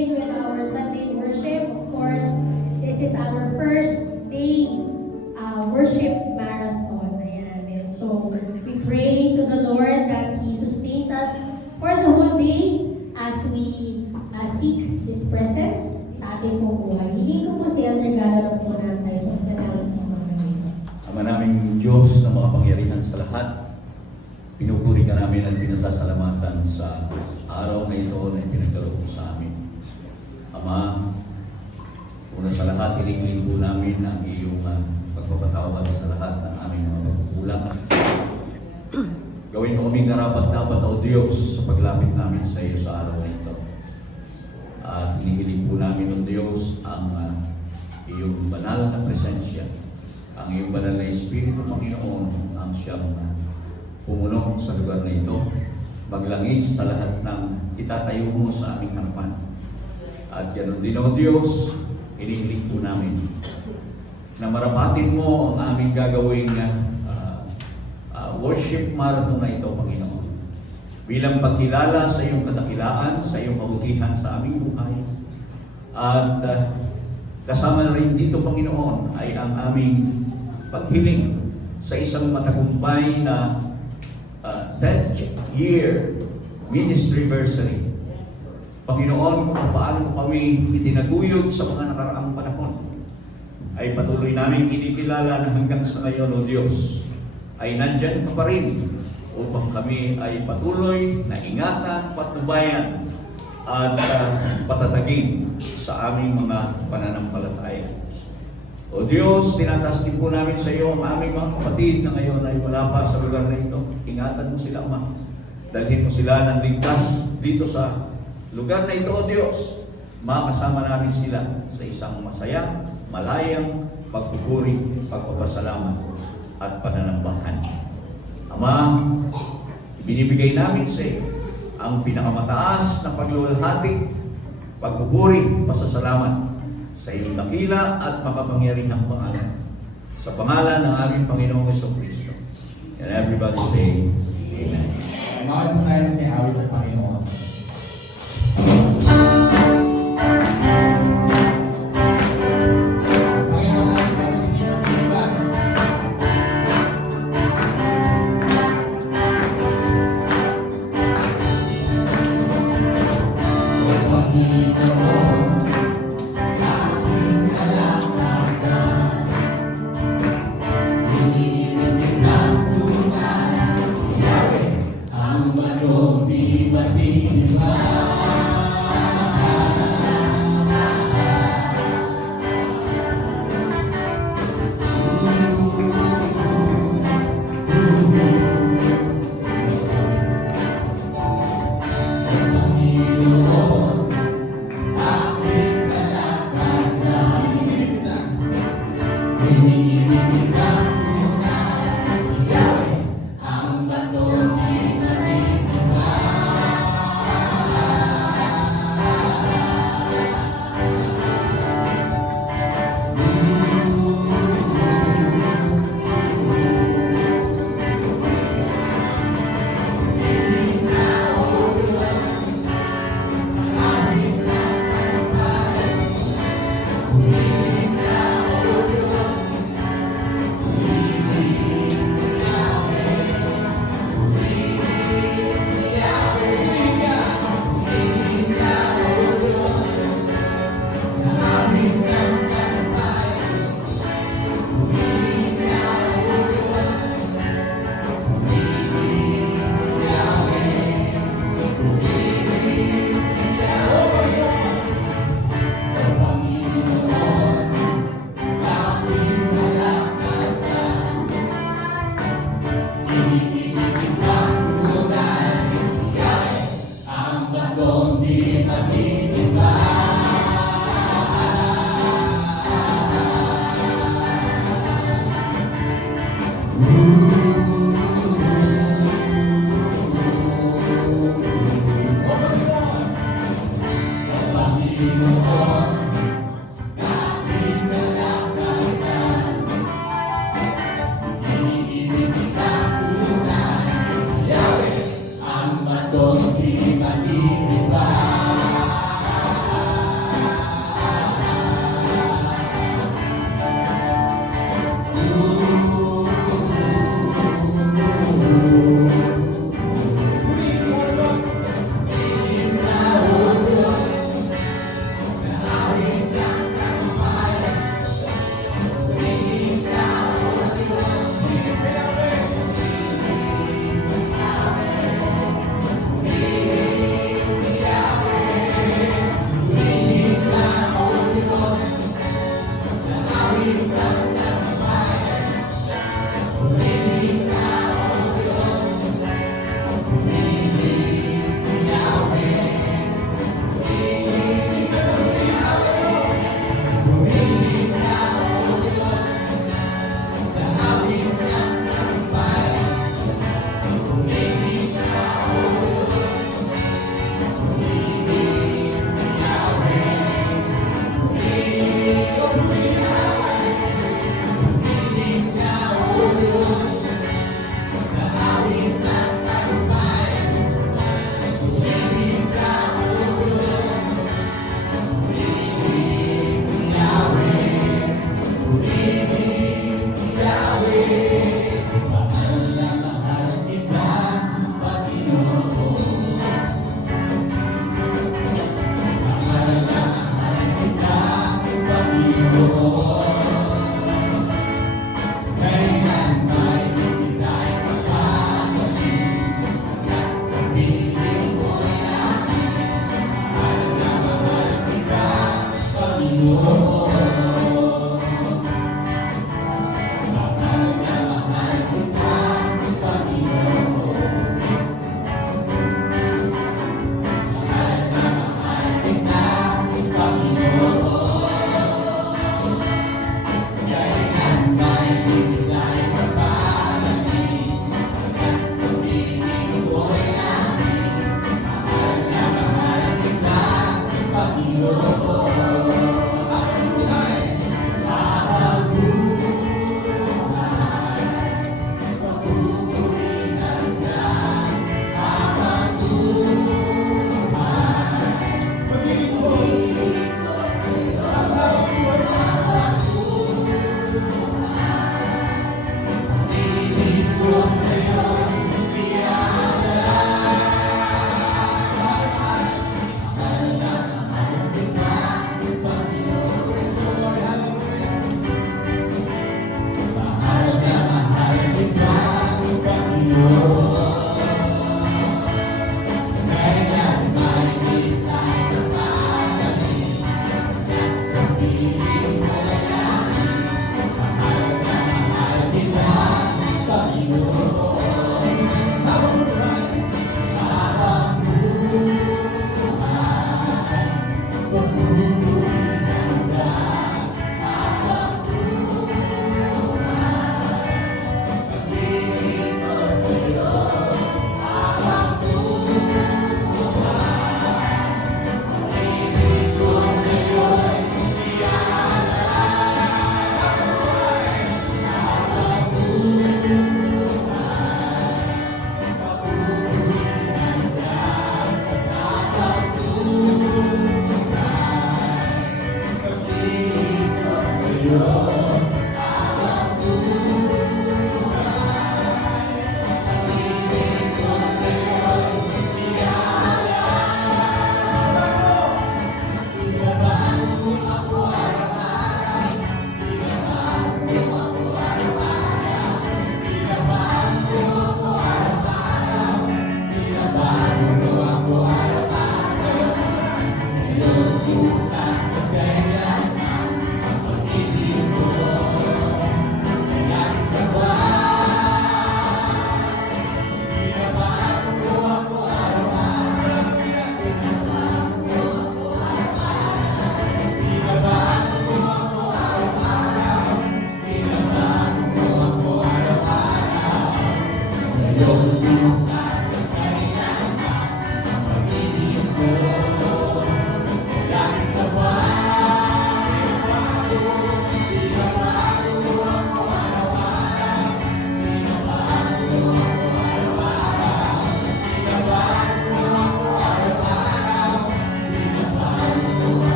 begin with our Sunday worship. Of course, this is our first day worship marathon. Ayan. And so, we pray to the Lord that He sustains us for the whole day as we seek His presence sa ating pong buhay. Hiling ko po si Elder Galo po na tayo sa panalangin sa mga ngayon. Ama naming Diyos na mga pangyarihan sa lahat, pinupuri ka namin at pinasasalamatan sa araw na ito na pinagkaloob sa amin. Ama, una sa lahat, hinihiling po namin ang iyong pagpapatawad sa lahat ng aming mga pagkukulang. Gawin mo kaming karapat-dapat, O Diyos, sa paglapit namin sa iyo sa araw na ito. At hinihiling po namin, O Diyos, ang iyong banal na presensya, ang iyong banal na Espiritu, Panginoon, ang siyang pumunong sa lugar na ito, maglangis sa lahat ng itatayo mo sa aming harapan. At ganoon din, O Diyos, hinihiling po namin na marapatin mo ang aming gagawing worship marathon na ito, Panginoon. Bilang pagkilala sa iyong kadakilaan, sa iyong kabutihan sa aming buhay. At kasama na rin dito, Panginoon, ay ang aming paghiling sa isang matagumpay na 10th year ministry anniversary. Panginoon, kung paano kami itinaguyod sa mga nakaraang panahon, ay patuloy namin kinikilala na hanggang sa ngayon, O Diyos, ay nandyan ka pa rin upang kami ay patuloy na ingatan, patnubayan, at patatagin sa aming mga pananampalataya. O Diyos, tinataas din po namin sa iyo ang aming mga kapatid na ngayon ay wala pa sa lugar na ito. Ingatan mo sila, Ama. Dalhin mo sila ng ligtas dito sa lugar na ito, O Diyos. Makasama namin sila sa isang masaya, malayang pagpupuri, pagpapasalamat at pananambahan. Ama, ibinibigay namin sa iyo ang pinakamataas na paglulahati, pagpupuri, pasasalamat sa iyong dakila at makapangyarihang pangalan. Sa pangalan ng aming Panginoong Jesucristo. And everybody say, Amen. Mahal po tayo sa awit sa Panginoon.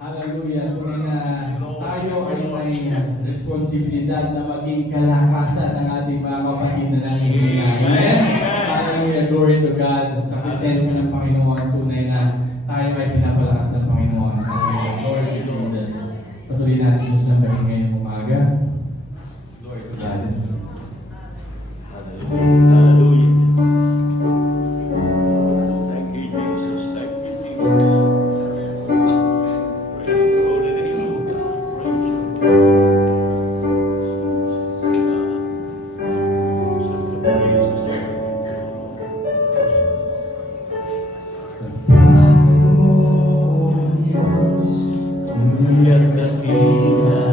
Hallelujah. Tunay na tayo ay may responsibilidad na maging kalakasan ng ating mga kapatid na nangihinga. Amen? Hallelujah. Glory to God. Sa presensya ng Panginoon, tunay na tayo ay pinapalakas ng Panginoon. Hallelujah. Glory to Jesus. Patuloy natin siya sa bahay ngayong umaga. Glory to God. Hallelujah. Thank you, Jesus. Thank you, Jesus. Praise the holy name of God. Praise you. Such a praise is Panginoon Diyos, umiyak dakila.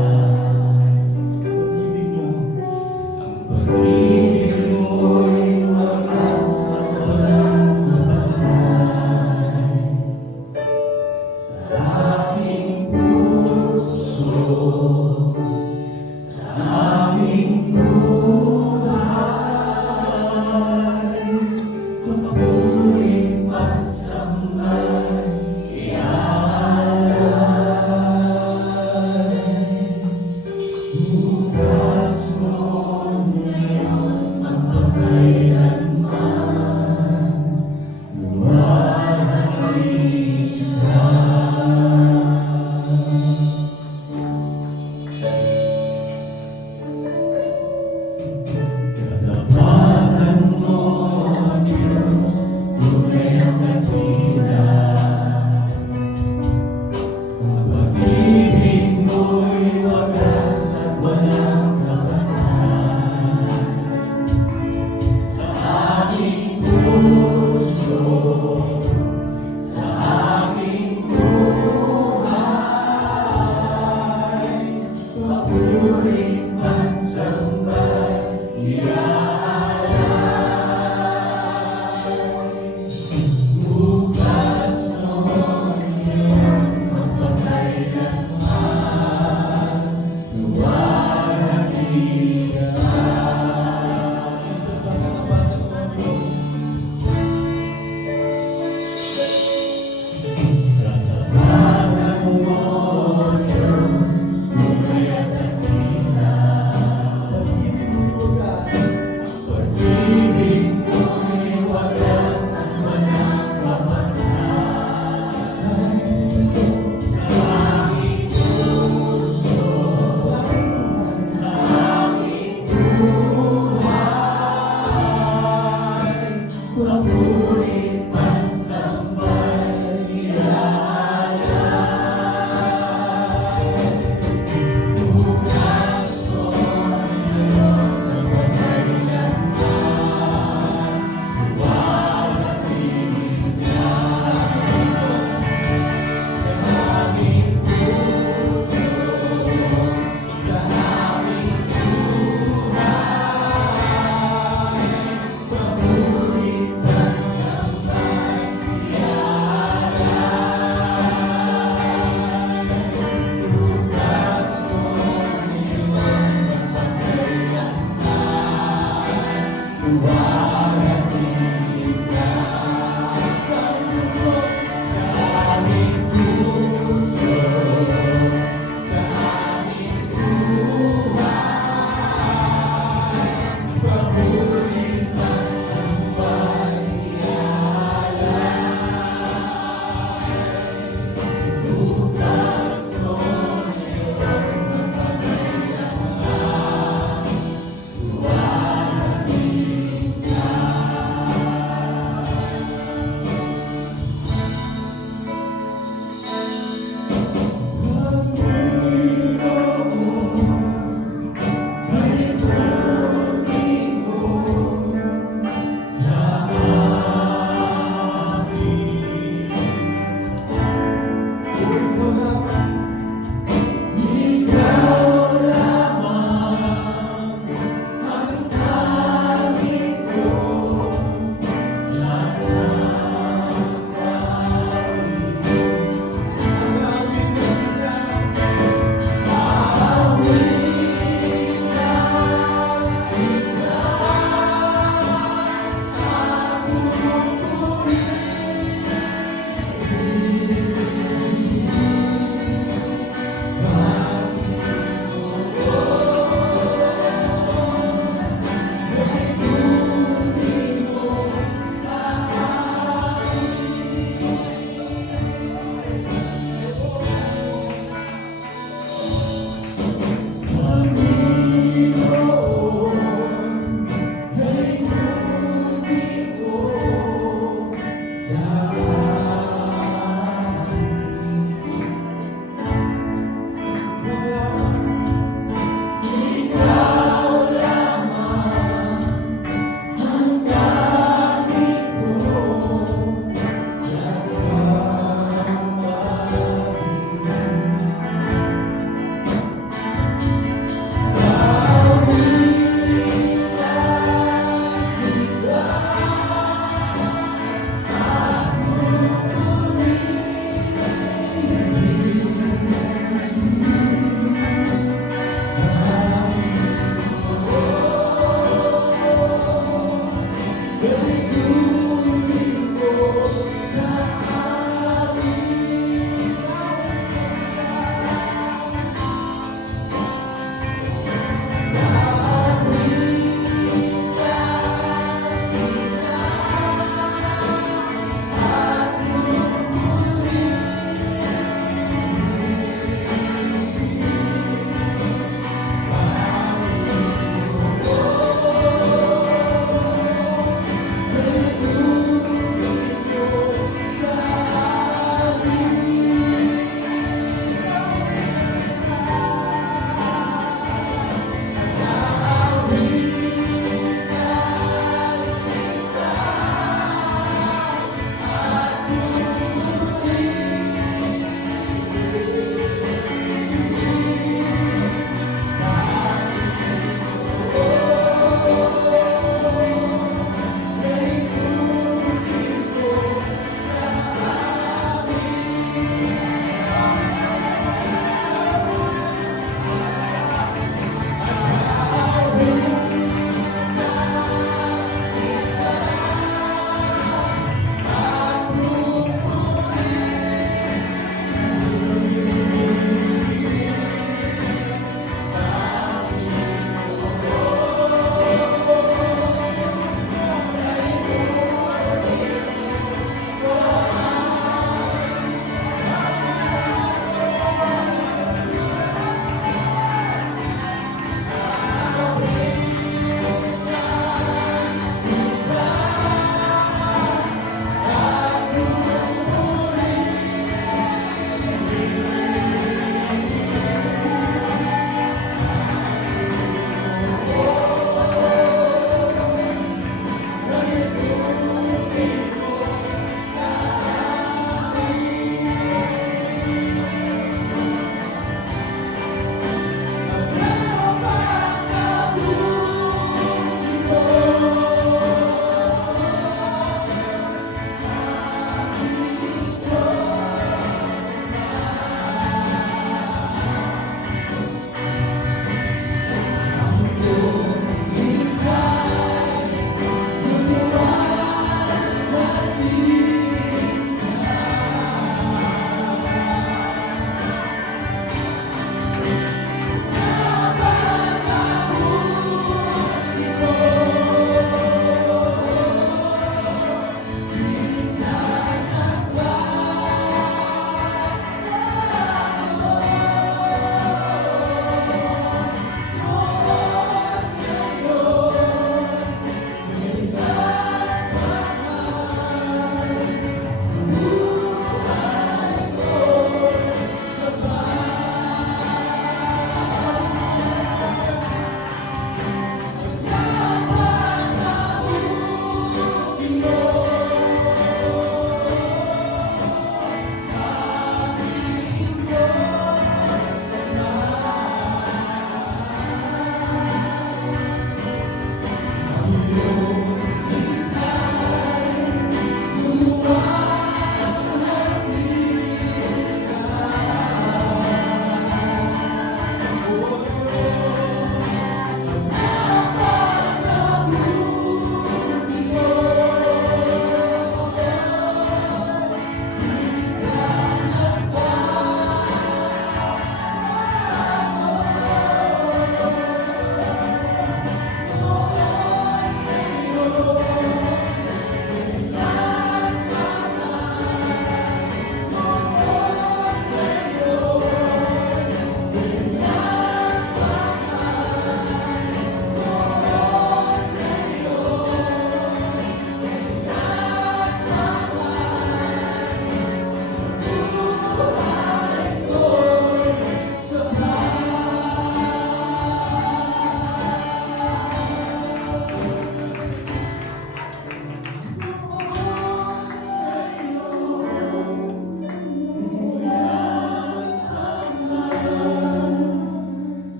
Pag-ibig mo, ang pag-ibig mo'y wakas at walang kapantay. Sa aming puso, sa aming buhay, patuloy pagsamay, iaray.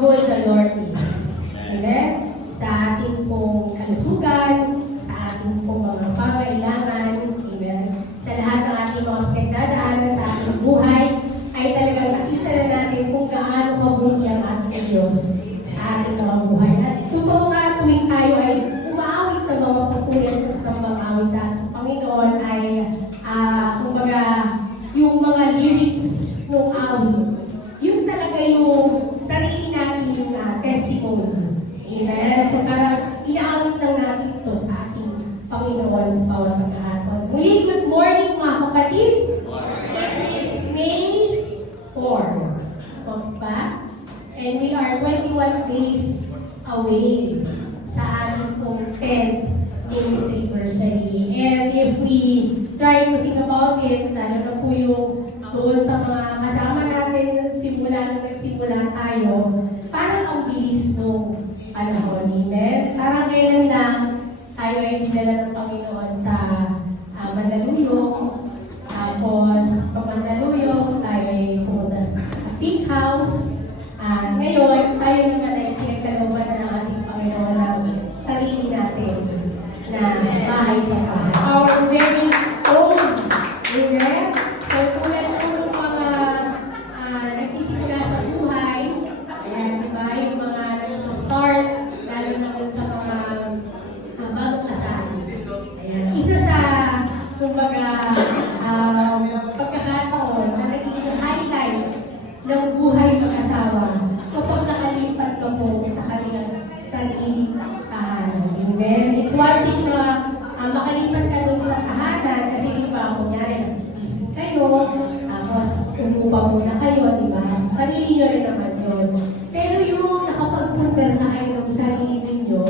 how good the Lord is. Amen? Sa ating pong kalusugan, sa ating pong mga pangailangan, amen? Sa lahat ng ating mga pinagdadaanan sa ating buhay, ay talagang nakita na natin kung gaano kabuti ang ating Diyos sa ating mga buhay. At totoo nga tuwing tayo ay umaawit ng mga patuloy sa mga awit sa ating Panginoon ay kumbaga yung mga lyrics ng awit, yun talaga yung sarili natin testimony. Amen? So parang inaawit lang natin ito sa ating Panginoon sa bawat pagkakataon. Muli, good morning mga kapatid. It is May 4. Okay ba? And we are 21 days away sa ating pong 10th ministry anniversary. And if we try to think about it, lalo na po yung doon sa mga kasama natin simula nung nagsimula tayo, parang ang bilis nung panahon. Amen? Parang kailan lang tayo ay dinala ng Panginoon sa Mandaluyong. Tapos, pag Mandaluyong, tayo ay pumunta sa Pink House. At ngayon, tayo naman ay pinagkalooban na ng ating Panginoon ng sarili natin na bahay sa bahay. Our very own. Amen? So, tulad po ng mga nagsisimula sa buhay, ayan, diba, yung mga sa start, lalo na dun sa mga bagong kasal. Ayan, isa sa, kumbaga, pagkakataon na nagiging highlight ng buhay ng asawa kapag nakalipat na po sa kanilang sariling tahanan. Amen? It's one thing na makalipat ka dun sa tahanan kasi yung ba, kunyari, nakikigising kayo, tapos umupa muna kayo, diba? So, sarili nyo rin naman yun. Pero yung nakapagpundar na kayo ng sarili ninyo,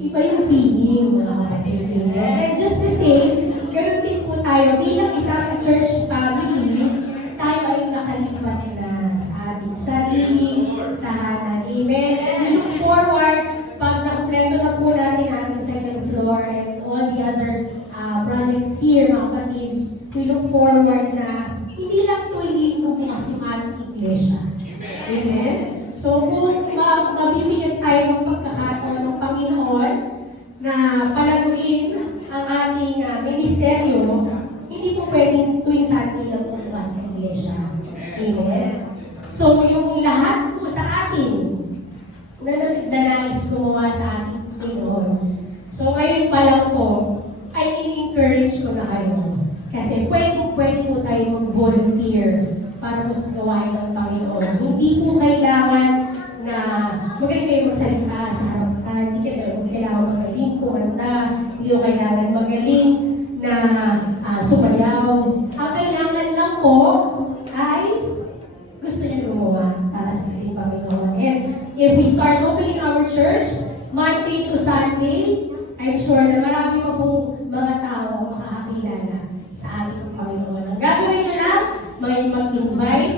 iba yung feeling, mga kapatid. Amen? And just the same, ganoon din po tayo bilang isang church family, tayo ay nakalipat na sa ating sariling tahanan. Amen? And we look forward pag nakumpleto na po natin ating second floor and all the other projects here, mga kapatid, we look forward na hindi lang tuwing linggo bukas yung ating iglesia. Amen? So kung mabibigyan tayo ng pagkakataon ng Panginoon na palaguin ang ating ministeryo, hindi po pwedeng tuwing Sunday lang po bukas sa iglesia. Amen? So yung lahat po sa atin na nais gumawa sa ating Panginoon. So ngayon pa lang po, ay in-encourage ko na kayo. Kasi pwede po tayo mag-volunteer para po sa gawain ng Panginoon. Hindi po kailangan na magaling kayo magsalita sa harapan, hindi kayo kailangan magaling kumanta, hindi kayo kailangan magaling na sumayaw. Ang kailangan lang po ay gusto niyo gumawa para sa ating Panginoon. And if we start opening our church, Monday to Sunday, I'm sure na marami pa pong mga tao ang makakakilala sa ating Panginoon. Ang gagawin nyo lang, mag-invite,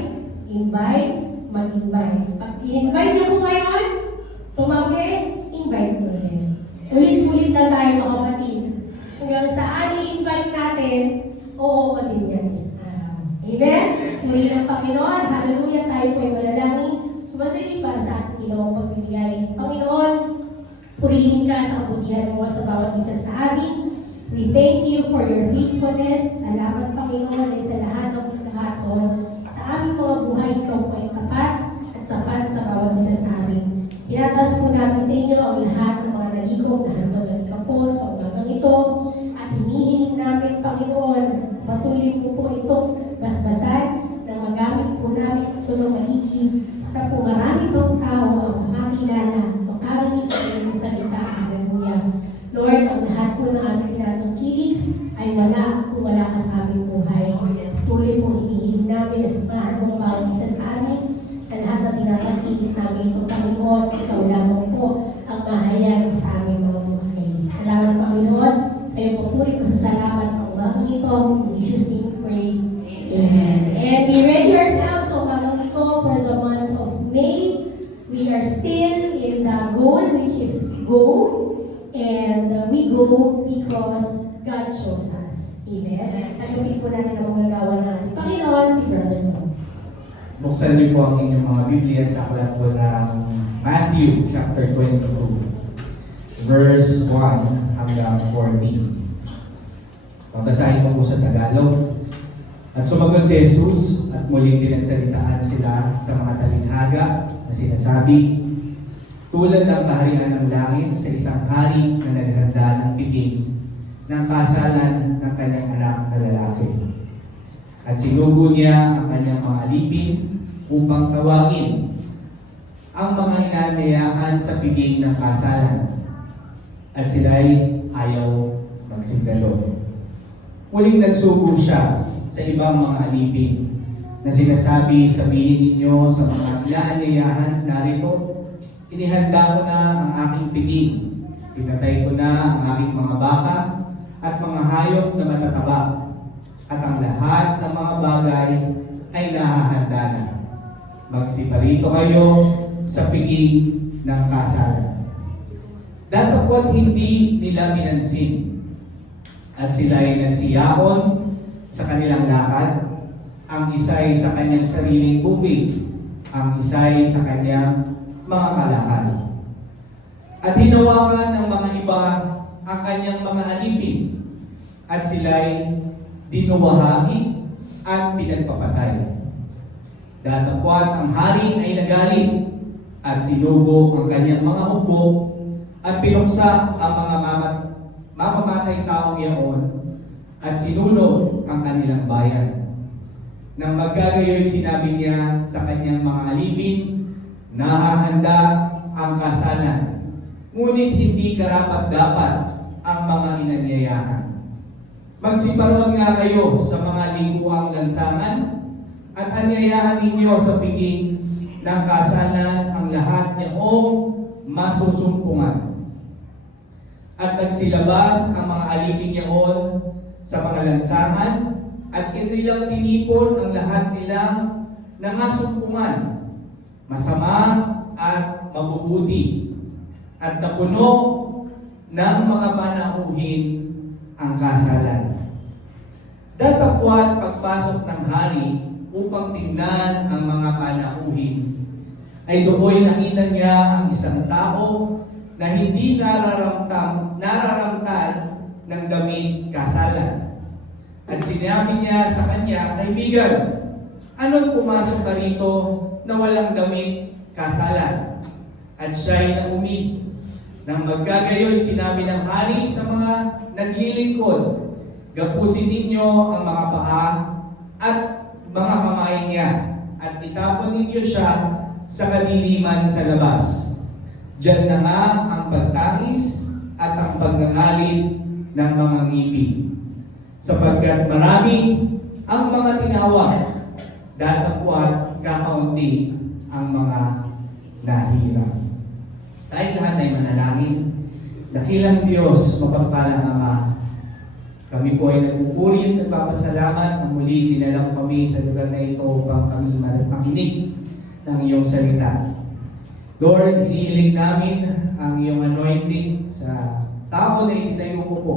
mag-invite. Pag in-invite nyo po ngayon, tumawag invite mo rin. Ulit-ulit lang tayo mga kapatid. Hanggang saan i-invite natin, oo pa din yan sa araw. Amen? Muli ng Panginoon, hallelujah, tayo po ay manalangin. Sumandali para sa ating ginawang pagbibigay. Panginoon, purihin ka sa kabutihan mo sa bawat isa sa amin. We thank you for your faithfulness. Salamat, Panginoon, ay sa lahat ng pagkakataon. Sa aming mga buhay, ikaw po ay tapat at sapat sa bawat isa sa amin. Tinatas po namin sa inyo ang lahat ng mga naligong na handog ka po sa umagang ito. At hinihiling namin, Panginoon, patuloy po po itong basbasan na magamit po namin ito ng mahigit para po marami pang tao ang makakilala, makarinig sa iyong salita. Hallelujah. Lord, ang lahat po ng aming tinatungkilig ay wala kung wala ka sa aming buhay. Tuloy po hinihiling namin na samahan mo bawat isa sa amin sa lahat ng tinatungkilig namin itong Panginoon. Ikaw lamang po ang mahayag sa aming mga buhay. Salamat, Panginoon. Sa iyong papurit at salamat ng umagang ito. In Jesus' name we pray. Amen. And we ready ourselves sa umagang ito for the month of May. We are still in the goal, which is go. And we go because God chose us. Amen. Tanggapin po natin ang mga gawa natin. Panginoon, si Brother Tom. buksan niyo po ang inyong mga Biblia sa aklat po ng Matthew chapter 22, verse 1 hanggang 14. Babasahin ko po sa Tagalog. At sumagot si Jesus at muling pinagsalitaan sila sa mga talinghaga na sinasabi, tulad ng kaharian ng langit sa isang hari na naghanda ng piging ng kasalan ng kanyang anak na lalaki. At sinugo niya ang kanyang mga alipin upang tawagin ang mga inanayaan sa piging ng kasalan. At sila'y ayaw magsigalo. Muling nagsugo siya sa ibang mga alipin na sinasabi, sabihin ninyo sa mga inaanyayahan, narito, inihanda ko na ang aking piging. Pinatay ko na ang aking mga baka at mga hayop na matataba. At ang lahat ng mga bagay ay nahahanda na. Magsiparito kayo sa piging ng kasalan. Datapwat hindi nila pinansin at sila ay nagsiyaon sa kanilang lakad, ang isa'y sa kanyang sariling bubig, ang isa'y sa kanyang mga kalakal. At hinawakan ng mga iba ang kanyang mga alipin, at sila'y dinuwahagi at pinagpapatay. Datapwat ang hari ay nagalit at sinugo ang kanyang mga hukbo at pinuksa ang mga mamamatay taong yaon at sinunog ang kanilang bayan. Nang magkagayoy sinabi niya sa kanyang mga alipin, nahahanda ang kasalan, ngunit hindi karapat-dapat ang mga inanyayahan. Magsiparoon nga kayo sa mga liguang lansangan at anyayahan ninyo sa piging ng kasalan ang lahat niyong masusumpungan. At nagsilabas ang mga alipin niyaon sa mga lansangan at inilang tinipon ang lahat nilang nangasumpungan, masama at mabubuti, at napuno ng mga panahuhin ang kasalan. Datapwat pagpasok ng hari upang tingnan ang mga panahuhin, ay doon nakita niya ang isang tao na hindi nararamtan ng damit kasalan. At sinabi niya sa kanya, kaibigan, ano't pumasok ka rito na walang damit kasalan? At siya'y naumig. Nang magkagayoy, sinabi ng hari sa mga naglilingkod, gapusin ninyo ang mga paa at mga kamay niya, at itapon ninyo siya sa kadiliman sa labas. Diyan na nga ang pagtangis at ang pagngangalit ng mga ngipin. Sapagkat marami ang mga tinawag, datapwat kakaunti ang mga nahirap. Tayong lahat ay manalangin. Dakilang Diyos, mapagpalang Ama, kami po ay nagpupuri at nagpapasalamat ang muli dinala kami sa lugar na ito upang kami makinig ng iyong salita. Lord, hinihiling namin ang iyong anointing sa tao na itinayo ko po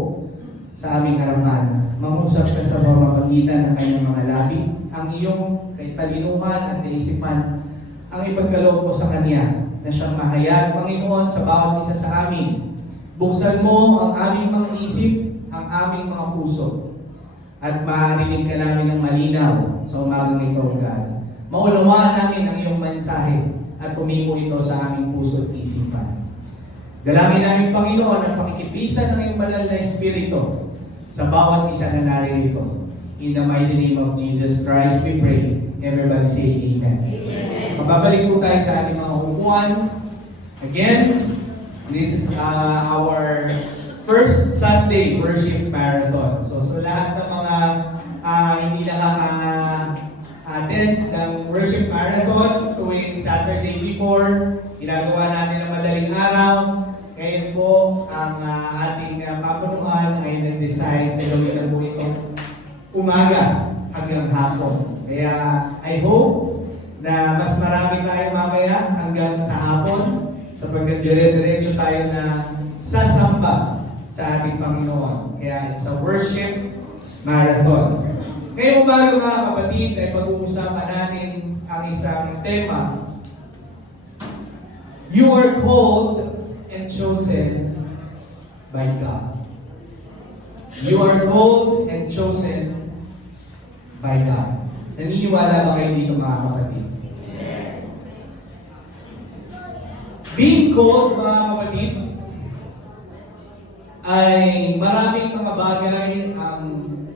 sa aming harapan. Mangusap ka sa pamamagitan ng kanyang mga labi, ang iyong katalinuhan at kaisipan ang ipagkaloob mo sa kanya na siyang mahayag, Panginoon, sa bawat isa sa amin. Buksan mo ang aming mga isip, ang aming mga puso, at marinig ka namin ng malinaw sa umagang ito, God. Maunawaan namin ang iyong mensahe at tumimo ito sa aming puso at isipan. Dalangin namin, Panginoon, ang pakikipisan ng iyong banal na Espiritu sa bawat isa na naririto. In the mighty name of Jesus Christ, we pray. Everybody say Amen. Mababalik po tayo sa ating mga upuan. Again, this is our first Sunday worship marathon. So sa lahat ng mga hindi nakaka-attend ng worship marathon tuwing Saturday before, ginagawa natin ng madaling araw. Ngayon po, ang ating pamunuan ay nag-decide na gawin na po ito umaga hanggang hapon. Kaya I hope na mas marami tayo mamaya hanggang sa hapon sapagkat dire-diretso tayo na sasamba sa ating Panginoon. Kaya it's a worship marathon. Ngayong umaga mga kapatid ay pag-uusapan natin ang ang isang tema. You are called and chosen by God. You are called and chosen by God. Naniniwala ba kayo dito mga kapatid? Being called, mga kapatid, ay maraming mga bagay ang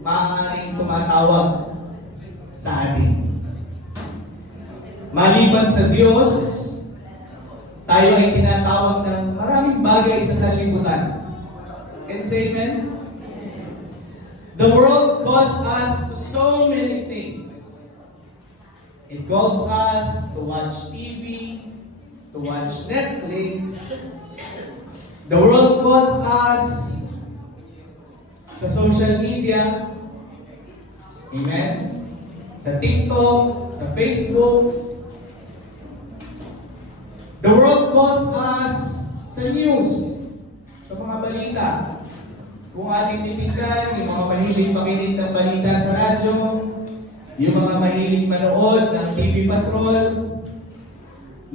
maaaring tumatawag sa atin. Maliban sa Diyos, tayo ay tinatawag ng maraming bagay sa sanlibutan. Can you say amen? The world calls us to so many things. It calls us to watch TV, to watch Netflix. The world calls us sa social media. Amen? Sa TikTok, sa Facebook. The world calls us sa news, sa mga balita. Kung ating titignan, yung mga mahilig makinig ng balita sa radyo, yung mga mahilig manood ng TV Patrol,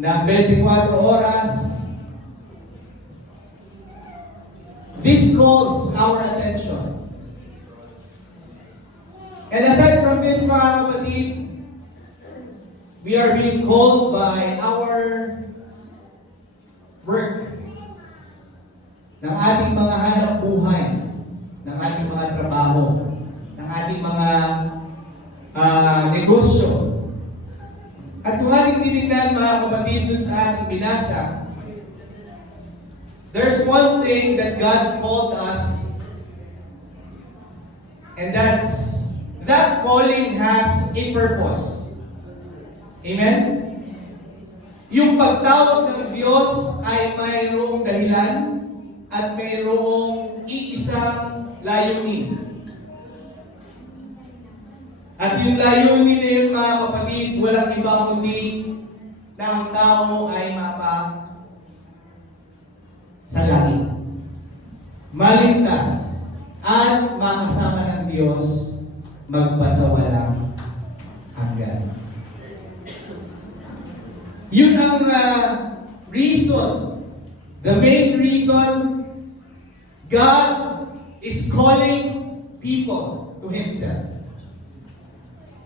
ng 24 oras. This calls our attention. And aside from this, mga kapatid, we are being called by our work, ng ating mga hanap buhay, ng ating mga trabaho, ng ating mga negosyo. At kung ating tinignan, mga kapatid, dun sa ating binasa, there's one thing that God called us, and that calling has a purpose. Amen? Yung pagtawag ng Diyos ay mayroong dahilan at mayroong iisang layunin. At yung layunin na yun, mga kapatid, walang iba kundi na ang tao ay sa langit, maligtas, at makasama ng Diyos magpasawalang hanggan. Yun ang reason, the main reason God is calling people to Himself.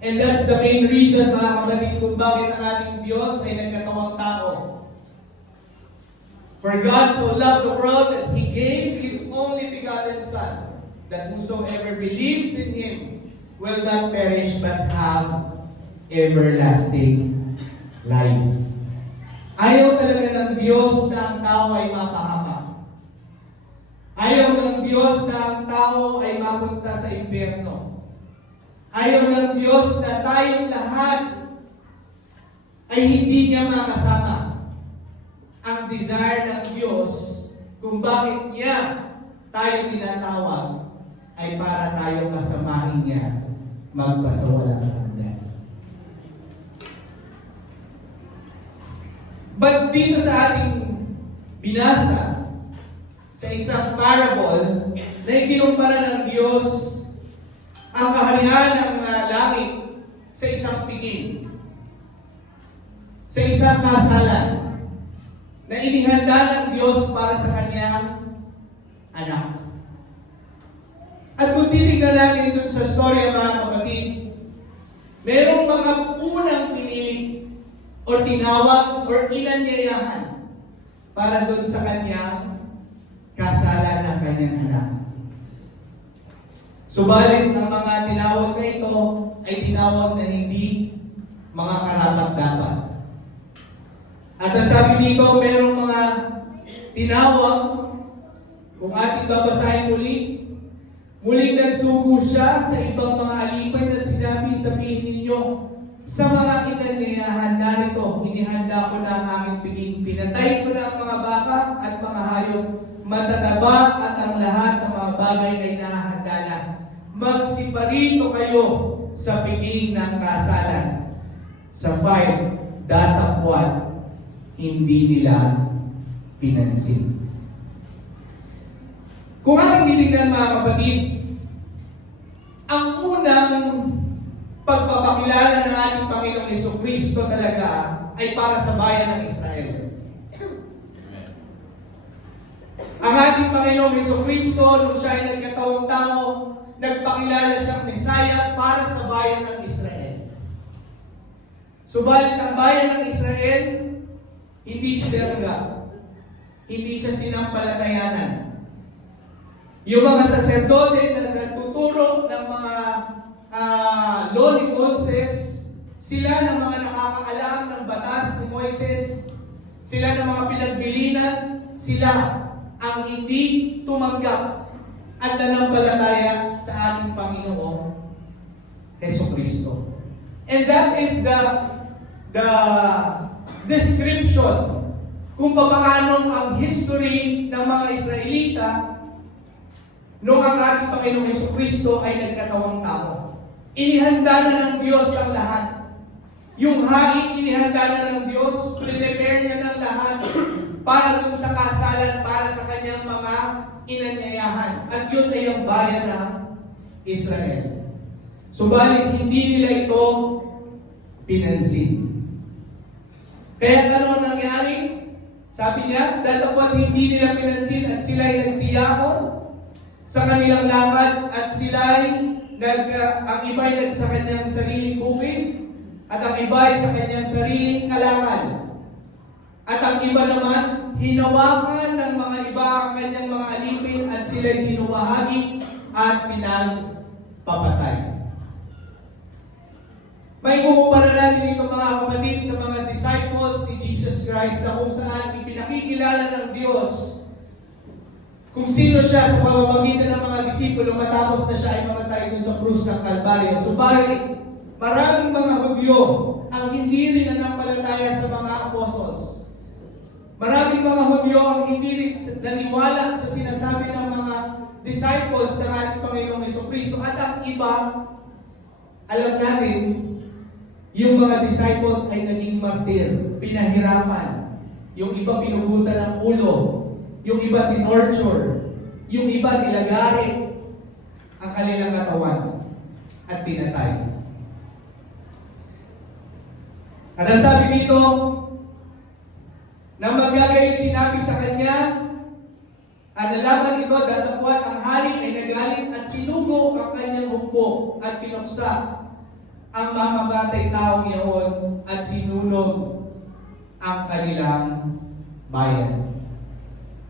And that's the main reason, mga kapatid, kung bakit ang ating Diyos ay nagkatawang tao. For God so loved the world that He gave His only begotten Son, that whosoever believes in Him will not perish but have everlasting life. Ayaw talaga ng Diyos na ang tao ay mapahama. Ayaw ng Diyos na ang tao ay mapunta sa impyerno. Ayaw ng Diyos na tayong lahat ay hindi niya makasama. Ang desire ng Diyos kung bakit niya tayo tinatawag ay para tayo kasamahin niya magpasawalang hanggan. But dito sa ating binasa, sa isang parable, na ikinumpara ng Diyos ang kaharian ng langit sa isang piging, sa isang kasalan, na inihanda ng Diyos para sa kanyang anak. At kung titignan natin dun sa storya, mga kapatid, merong mga unang pinili o tinawag o inanyayahan para dun sa kanyang kasalan ng kanyang anak. Subalit ang mga tinawag na ito ay tinawag na hindi mga karapat-dapat. At ang sabi dito, merong mga tinawag, kung ating babasahin muling nagsugo siya sa ibang mga alipay at sinabi, sabihin ninyo, sa mga inanyayahan narito, inihanda ko na ang aking piling. Pinatay ko na ang mga baka at mga hayop, matataba at ang lahat ng mga bagay ay nahahanda na. Magsiparito kayo sa piling ng kasalan. Sa fire, datapwat, hindi nila pinansin. Kung ating tinignan, mga kapatid, ang unang pagpapakilala ng ating Panginoong Jesucristo talaga ay para sa bayan ng Israel. Ang ating Panginoong Jesucristo, nung siya ay nagkatawang tao, nagpakilala siyang Mesaya para sa bayan ng Israel. Subalit ang bayan ng Israel, hindi siya tinanggap. Hindi siya sinampalatayanan. Yung mga saserdote na nagtuturo ng mga law ni Moses, sila ng mga nakakaalam ng batas ni Moises, sila ng mga pinagbilinan, sila ang hindi tumanggap at nanampalataya sa ating Panginoong Jesucristo. And that is the description kung paano ang history ng mga Israelita nung ang ating Panginoong Jesucristo ay nagkatawang tao. Inihanda na ng Diyos ang lahat. Yung hain, inihanda na ng Diyos, prepare niya ng lahat para dun sa kasalan, para sa kanyang mga inanyayahan. At yun ay ang bayan ng Israel. Subalit hindi nila ito pinansin. Kaya ano nangyari? Sabi niya, datapwat hindi nila pinansin at sila ay nagsiyahon sa kanilang lakad at sila ay ang iba ay sa kanyang sariling bukid at ang iba ay sa kanyang sariling kalakal. At ang iba naman, hinawakan ng mga iba ang kanyang mga alipin at sila ay hinuwahagi at pinagpapatay. May kukumpara natin dito mga kapatid sa mga disciples ni Jesus Christ na kung saan ipinakikilala ng Diyos kung sino siya sa pamamagitan ng mga disipulo matapos na siya ay mamatay dun sa krus ng Kalbaryo. Subalit, maraming mga Hudyo ang hindi rin nanampalataya sa mga apostles. Maraming mga Hudyo ang hindi rin naniwala sa sinasabi ng mga disciples ng ating Panginoong Jesucristo. At ang iba, alam natin, yung mga disciples ay naging martir, pinahirapan. Yung iba pinugutan ng ulo, yung iba tinorture, yung iba nilagari ang kanilang katawan at pinatay. At ang sabi dito, nang maggagay yung sinabi sa kanya, at nalaman ito, datapwat ang hari ay nagalit at sinugo ang kanyang hukbo at pinuksa ang mamamatay taong iyon at sinunog ang kanilang bayan.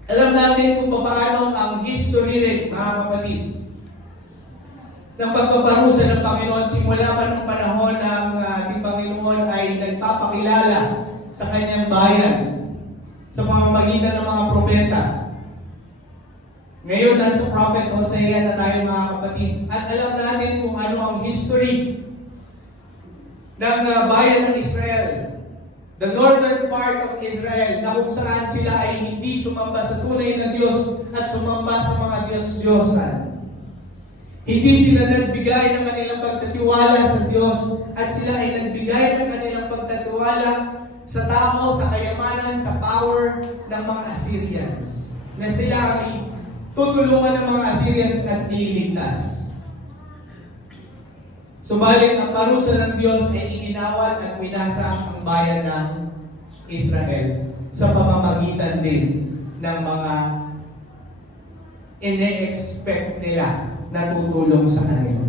Alam natin kung paano ang history rin, mga kapatid, ng pagpaparusa ng Panginoon simula pa ng panahon ng ating Panginoon ay nagpapakilala sa kanyang bayan sa pamamagitan ng mga propeta. Ngayon, nasa Prophet Hosea na tayo mga kapatid. At alam natin kung ano ang history ng bayan ng Israel. The northern part of Israel, na kung saan sila ay hindi sumamba sa tunay na Diyos at sumamba sa mga Diyos-Diyosan. Hindi sila nagbigay ng kanilang pagtatiwala sa Diyos at sila ay nagbigay ng kanilang pagtatiwala sa tao, sa kayamanan, sa power ng mga Assyrians. Na sila ay tutulungan ng mga Assyrians at iligtas. Subalit ang parusa ng Diyos ay iginawad at winasa ang bayan ng Israel sa pamamagitan din ng mga ine-expect nila na tutulong sa kanila.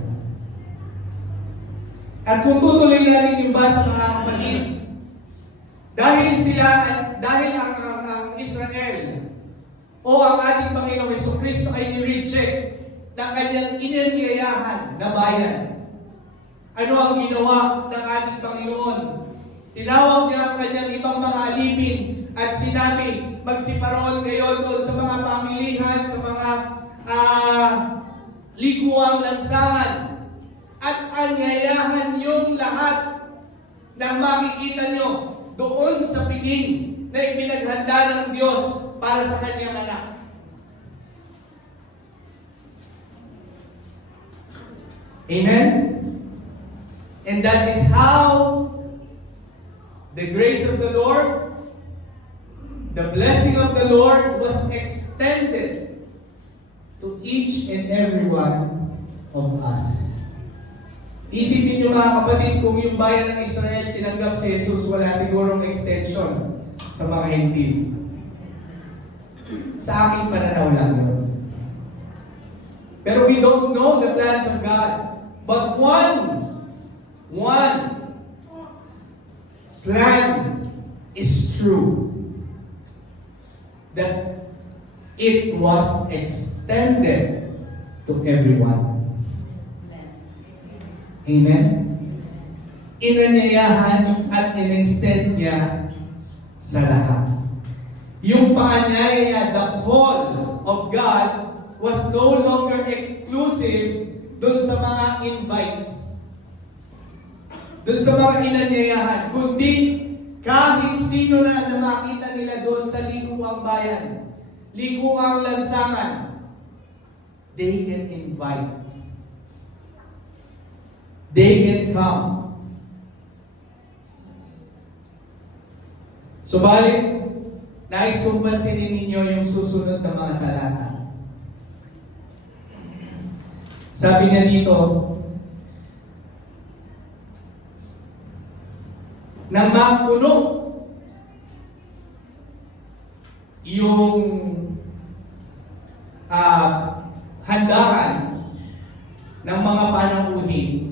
At kung tutuloy natin yung basa mga kapatid, dahil ang Israel o ang ating Panginoong Jesucristo ay ni-reject ng kanyang inanyayahan na bayan. Ano ang ginawa ng ating Panginoon? Tinawag niya ang kanyang ibang mga alipin at sinabi, magsiparoon kayo doon sa mga pamilihan, sa mga likuang lansangan at anyayahan yung lahat na makikita nyo doon sa piging na ipinaghanda ng Diyos para sa kanyang anak. Amen? And that is how the grace of the Lord, the blessing of the Lord was extended to each and every one of us. Isipin niyo mga kapatid, kung yung bayan ng Israel tinanggap si Jesus, wala sigurong extension sa mga Hentil. Sa aking pananaw lang yun. Pero we don't know the plans of God. But one plan is true. That it was extended to everyone. Amen? Inanyayahan at in-extend niya sa lahat. Yung paanyaya, the call of God was no longer exclusive dun sa mga invites. Dun sa mga inanyayahan. Kundi kahit sino na makita nila doon sa likuang bayan, likuang lansangan, they can invite. They can come. Subalit, nais kong pansinin ninyo yung susunod na mga talata. Sabi niya dito, nang mapuno yung handaan ng mga panauhin,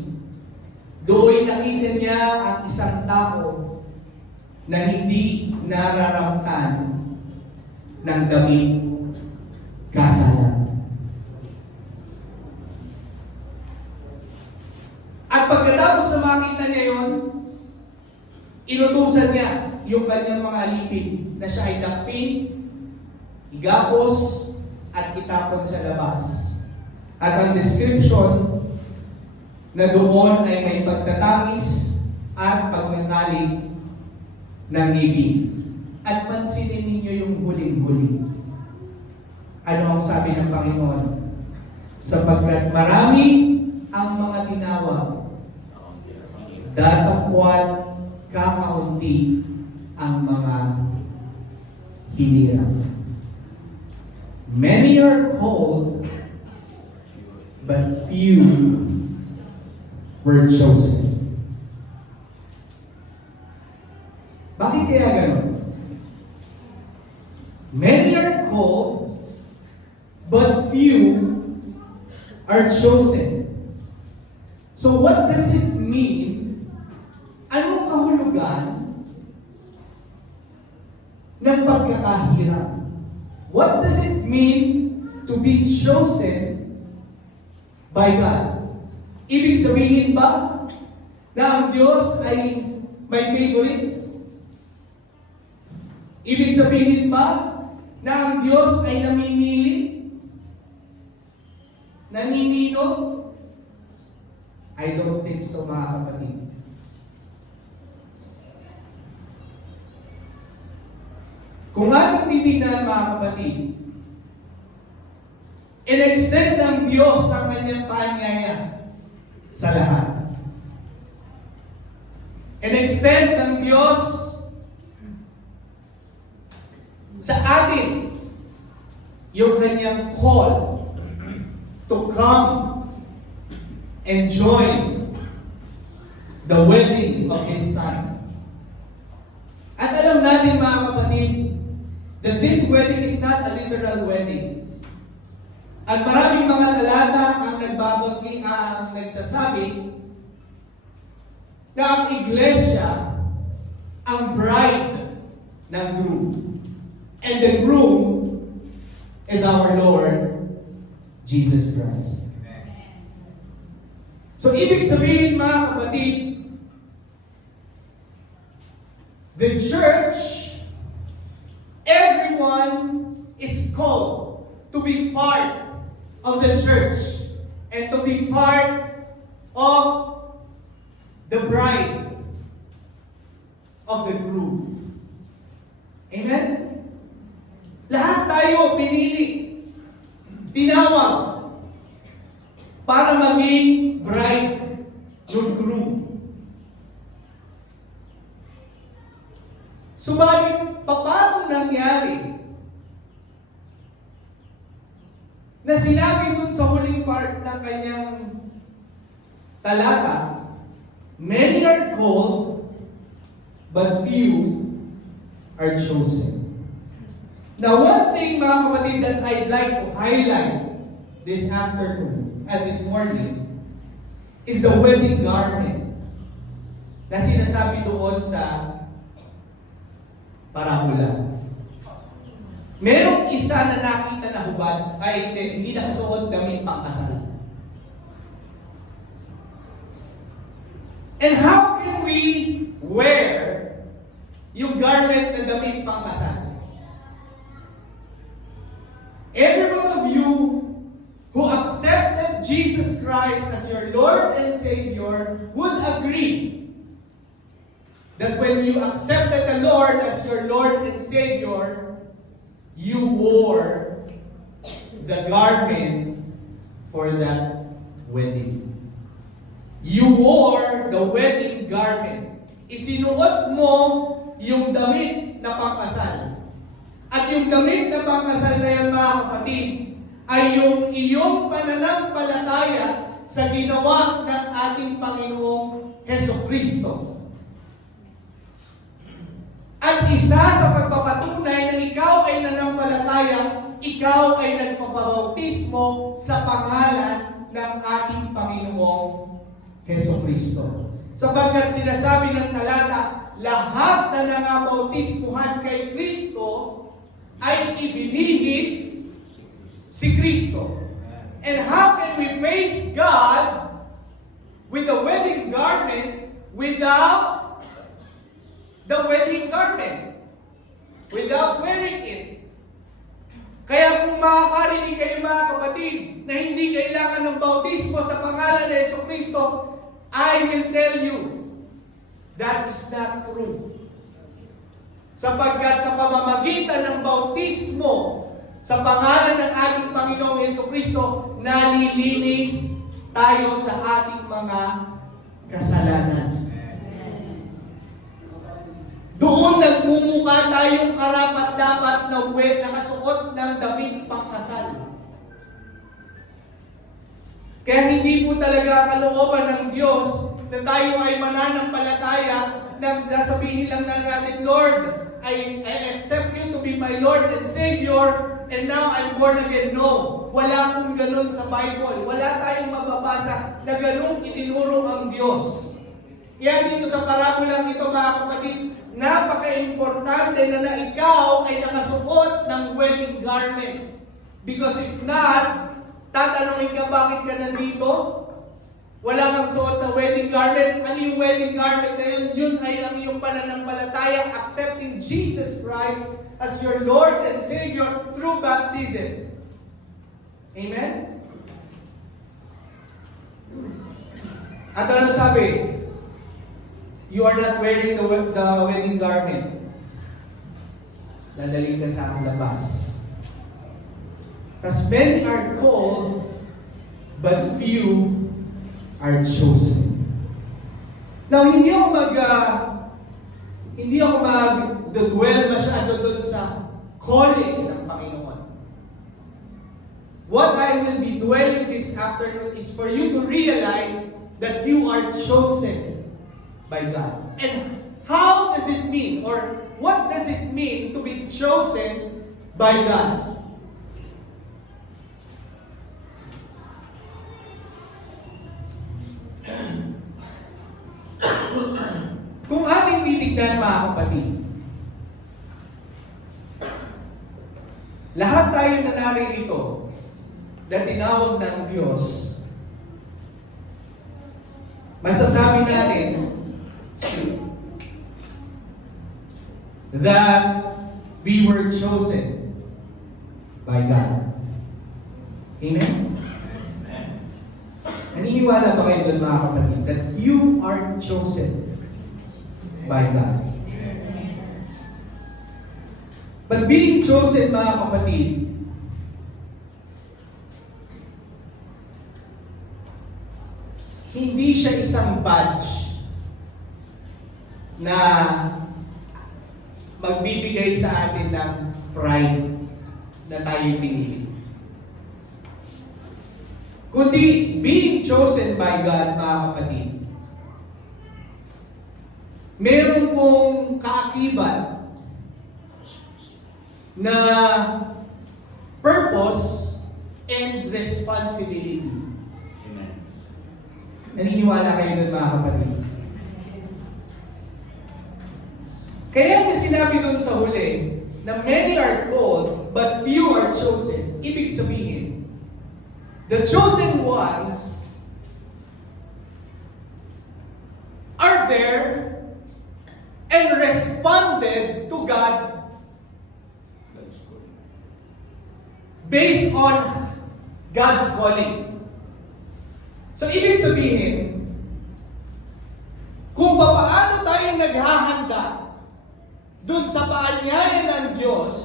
doon nakita niya ang isang tao na hindi nararamtan ng damit kasalan. At pagkatapos na makita niya yon, inutusan niya yung kanyang mga alipin na siya ay dakpin, igapos, at itapon sa labas. At ang description na doon ay may pagtatangis at pagmatalig ng ngipin. At pansinin ninyo yung huling-huli. Ano ang sabi ng Panginoon? Sapagkat marami ang mga tinawag, datapwat kakaunti ang mga hinirang. Many are called, but few were chosen. Bakit kaya ganun? Many are called, but few are chosen. So what does it mean? Anong kahulugan ng pagkakahirap? What does it mean to be chosen by God? Ibig sabihin ba na ang Diyos ay may favorites? Ibig sabihin ba na ang Diyos ay namimili? Naninino? I don't think so, mga kapatid. Kung ating titignan, mga kapatid, in-extend ng Diyos ang kanyang paanyaya sa lahat. In-extend ng Diyos sa atin yung kanyang call to come and join the wedding of His Son. At alam natin, mga kapatid, that this wedding is not a literal wedding. At maraming mga talata ang nagsasabi na ang iglesia ang bride ng groom. And the groom is our Lord Jesus Christ. So ibig sabihin, mga kapatid, the church, everyone is called to be part of the church and to be part of the bride of the groom. Amen? Lahat tayo pinili, tinawag para maging bride ng groom. Subalit, paano nangyari na sinabi dun sa huling part ng kanyang talata, many are called, but few are chosen. Now, one thing, mga kapatid, that I'd like to highlight this afternoon and this morning is the wedding garment na sinasabi doon sa parabola. Merong isa na nakita na hubad, ay hindi nakasuot damit pangkasal. And how can we wear yung garment na damit pangkasal? Every one of you who accepted Jesus Christ as your Lord and Savior would agree that when you accepted the Lord as your Lord and Savior, you wore the garment for that wedding. You wore the wedding garment. Isinuot mo yung damit na pangkasal. At yung damit na pangkasal na yan, mga kapatid, ay yung iyong pananampalataya sa ginawa ng ating Panginoong Hesukristo. At isa sa pagpapatunay na ikaw ay nanampalataya, ikaw ay nagpapabautismo sa pangalan ng ating Panginoong Hesukristo. Sapagkat sinasabi ng talata, lahat na nangabautismuhan kay Kristo ay ibinihis si Kristo. And how can we face God with the wedding garment without the wedding garment? Without wearing it. Kaya kung makakarinig kayo, mga kapatid, na hindi kailangan ng bautismo sa pangalan ni Jesucristo, I will tell you, that is not true. Sapagkat sa pamamagitan ng bautismo sa pangalan ng ating Panginoong Jesucristo, nalilinis tayo sa ating mga kasalanan. Doon nagmumukha tayong karapat-dapat na nakasuot ng damit pangkasal. Kaya hindi po talaga kalooban ng Diyos na tayo ay mananampalataya nang sasabihin lang natin, Lord, I accept you to be my Lord and Savior, and now I'm born again. No, wala pong ganun sa Bible. Wala tayong mababasa na ganun itinuro ang Diyos. Kaya dito sa parabolang ito, mga kapatid, napaka-importante na ikaw ay nakasuot ng wedding garment. Because if not, tatanungin ka bakit ka nandito? Wala kang suot na wedding garment. Ano yung wedding garment na yun? Yun ay ang iyong pananampalataya, accepting Jesus Christ as your Lord and Savior through baptism. Amen? At ano sabi? You are not wearing the wedding garment. Dadalhin ka sa labas. As many are called, but few are chosen. Now, hindi ako mag-dwell masyado doon sa calling ng Panginoon. What I will be dwelling this afternoon is for you to realize that you are chosen by God. And how does it mean, or what does it mean to be chosen by God? Kung ating titignan, mga kapatid, lahat tayo na naririto na tinawag ng Diyos, masasabi natin that we were chosen by God. Amen? Naniniwala ba kayo doon, mga kapatid, that you are chosen by God? But being chosen, mga kapatid, hindi siya isang badge na magbibigay sa atin ng pride na tayo pinili. kundi being chosen by God, mga kapatid. Meron pong kaakibat na purpose and responsibility. Amen. Naniniwala kayo nun, mga kapatid? Kaya nga sinabi dun sa huli na many are called but few are chosen. Ibig sabihin, the chosen ones are there and responded to God That's good. based on God's calling. So, ibig sabihin, kung paano tayo naghahanda dun sa paanyaya ng Diyos,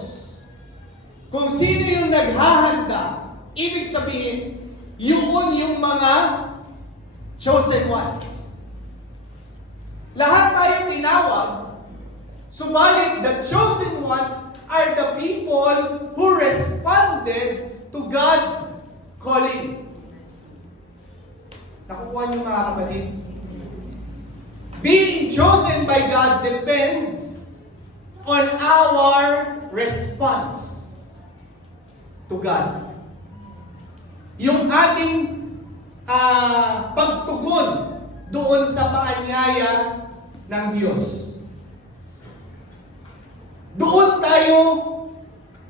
kung sino yung naghahanda, ibig sabihin, yun yung mga chosen ones. Lahat tayo tinawag, subalit the chosen ones are the people who responded to God's calling. Nakukuha niyo, mga kapatid? Being chosen by God depends on our response to God. Yung ating pagtugon doon sa paanyaya ng Diyos. Doon tayo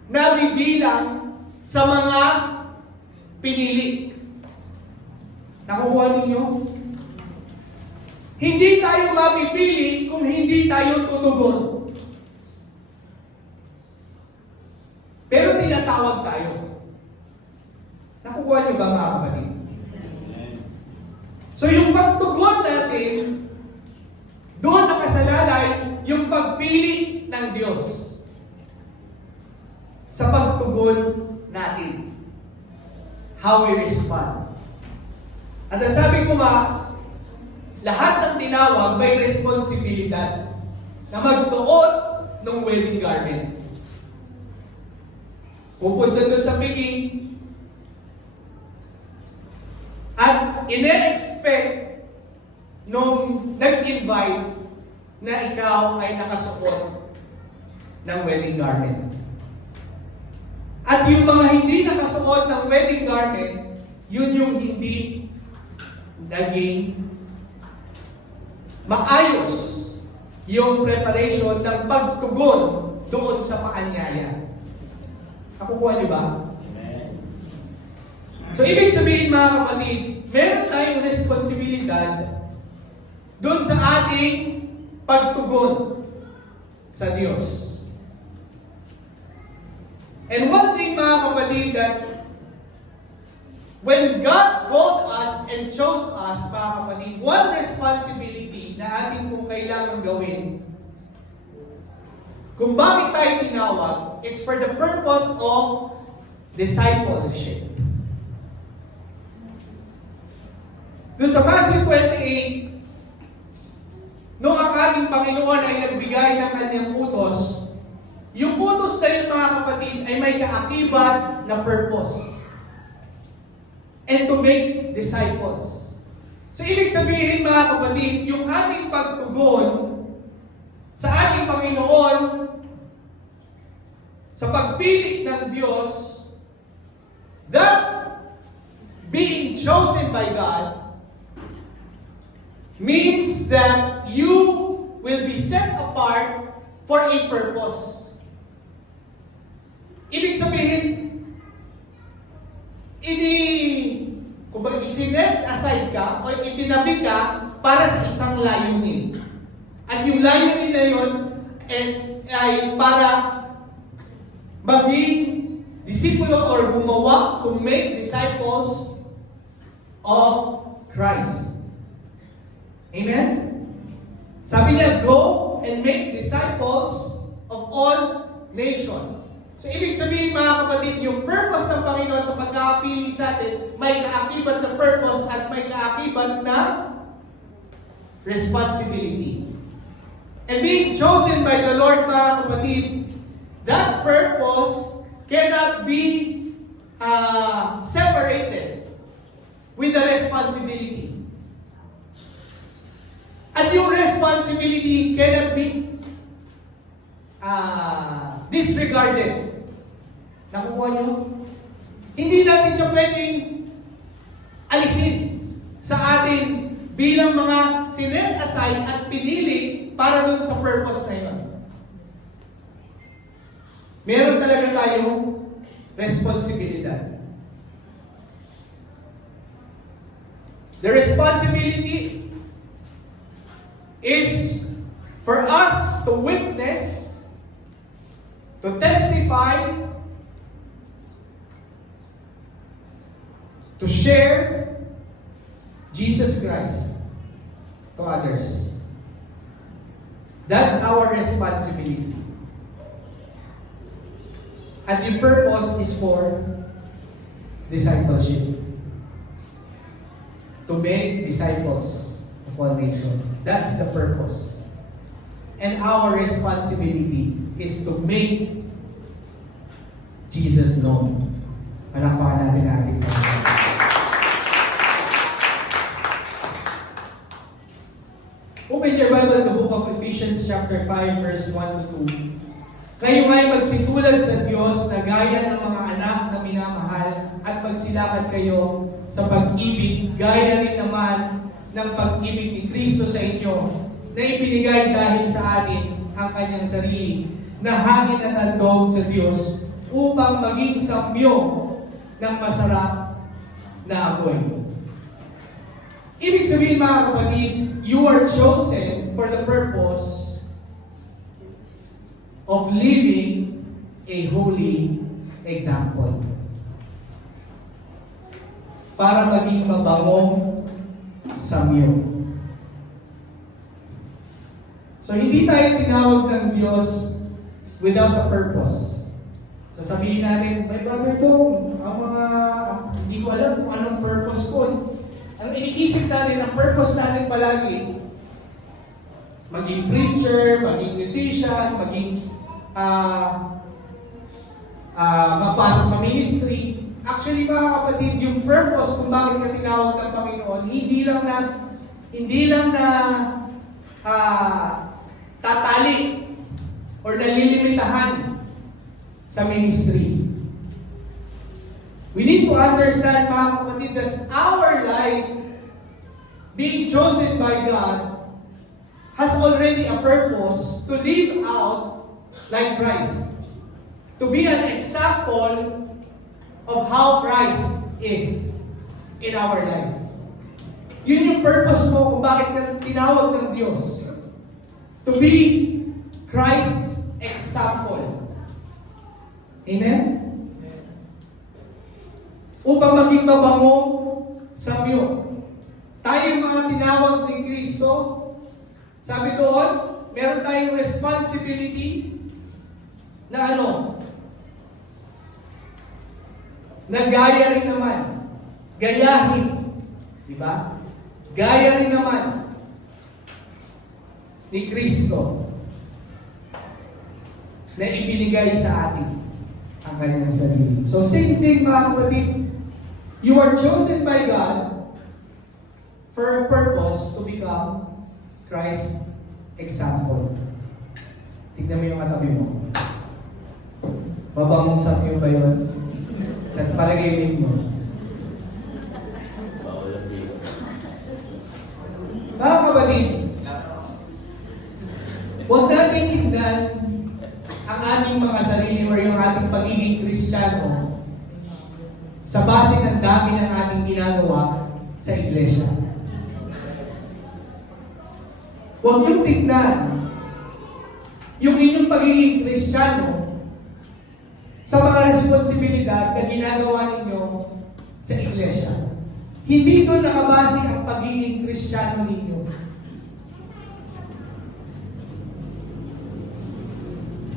nabibilang sa mga pinili. Nakuha ninyo? Hindi tayo mapipili kung hindi tayo tutugon. Pero tinatawag tayo. Nakukuha niyo ba, mga kapatid? So yung pagtugon natin, doon nakasalalay yung pagpili ng Diyos sa pagtugon natin. How we respond. At ang sabi ko nga, lahat ng tinawag may responsibilidad na magsuot ng wedding garment. Pupunta doon sa pili at ine-expect nung nag-invite na ikaw ay nakasuot ng wedding garment. At yung mga hindi nakasuot ng wedding garment, yun yung hindi naging maayos yung preparation ng pagtugon doon sa paanyaya. Nakukuha niyo ba? So, ibig sabihin, mga kapatid, meron tayong responsibilidad doon sa ating pagtugon sa Diyos. And one thing, mga kapatid, that when God called us and chose us, mga kapatid, one responsibility na ating pong kailangan gawin kung bakit tayo tinawag is for the purpose of discipleship. Doon sa Matthew 28, nung ang ating Panginoon ay nagbigay ng kanyang utos, yung utos na yun, mga kapatid, ay may kaakibat na purpose. And to make disciples. So, ibig sabihin, mga kapatid, yung ating pagtugon sa ating Panginoon sa pagpili ng Diyos, that being chosen by God means that you will be set apart for a purpose. Ibig sabihin, kumbaga, isinets aside ka o itinabi ka para sa isang layunin. At yung layunin na yun ay para maging disipulo or gumawa to make disciples of Christ. Amen? Sabi niya, go and make disciples of all nations. So, ibig sabihin, mga kapatid, yung purpose ng Panginoon sa pagkakapili sa atin, may kaakibat na purpose at may kaakibat na responsibility. And being chosen by the Lord, mga kapatid, that purpose cannot be separated with the responsibility. At yung responsibility cannot be disregarded. Nakuha nyo? Hindi natin siya pwedeng alisin sa atin bilang mga sinet aside at pinili para dun sa purpose na yun. Meron talaga tayong responsibilidad. The responsibility is for us to witness, to testify, to share Jesus Christ to others. That's our responsibility. At yung purpose is for discipleship. To make disciples of all nations. That's the purpose. And our responsibility is to make Jesus known. Palakpakan natin ating Panginoon. Open your Bible, the book of Ephesians chapter 5, verse 1 to 2. Kayo nga'y magsitulad sa Diyos na gaya ng mga anak na minamahal at magsilakad kayo sa pag-ibig, gaya rin naman ng pag-ibig ni Kristo sa inyo na ibinigay dahil sa atin ang kanyang sarili na hangin at handog sa Diyos upang maging samyo ng masarap na apoy. Ibig sabihin mga kapatid, you are chosen for the purpose of living a holy example. Para maging mabangong samyo. So hindi tayo tinawag ng Diyos without a purpose. Sasabihin natin, my brother Tom, hindi ko alam kung anong purpose ko. Ang iniisip natin, ang purpose natin palagi, maging preacher, maging musician, maging magpasok sa ministry. Actually mga kapatid, yung purpose kung bakit ka tinawag ng Panginoon, hindi lang na tatali or nalilimitahan sa ministry. We need to understand mga kapatid that our life being chosen by God has already a purpose to live out like Christ. To be an example of how Christ is in our life. Yun yung purpose mo kung bakit ka tinawag ng Diyos. To be Christ's example. Amen? Upang maging mabangong samyo. Tayo mga tinawag ni Kristo, sabi doon, meron tayong responsibility na na gaya rin naman, gayahin, di ba? Gaya rin naman ni Kristo na ibinigay sa atin ang kanyang sarili. So same thing mga kapatid, you are chosen by God for a purpose to become Christ's example. Tignan mo yung katabi mo. Babangong samyo ba yun? Sa palagay mo. Mga kapatid, huwag natin tignan ang ating mga sarili o yung ating pagiging Kristiyano sa base ng dami ng ating ginagawa sa iglesia. Huwag niyong tignan yung inyong pagiging Kristiyano sa mga responsibilidad na ginagawa ninyo sa iglesia. Hindi doon nakabase ang pagiging Kristiyano ninyo.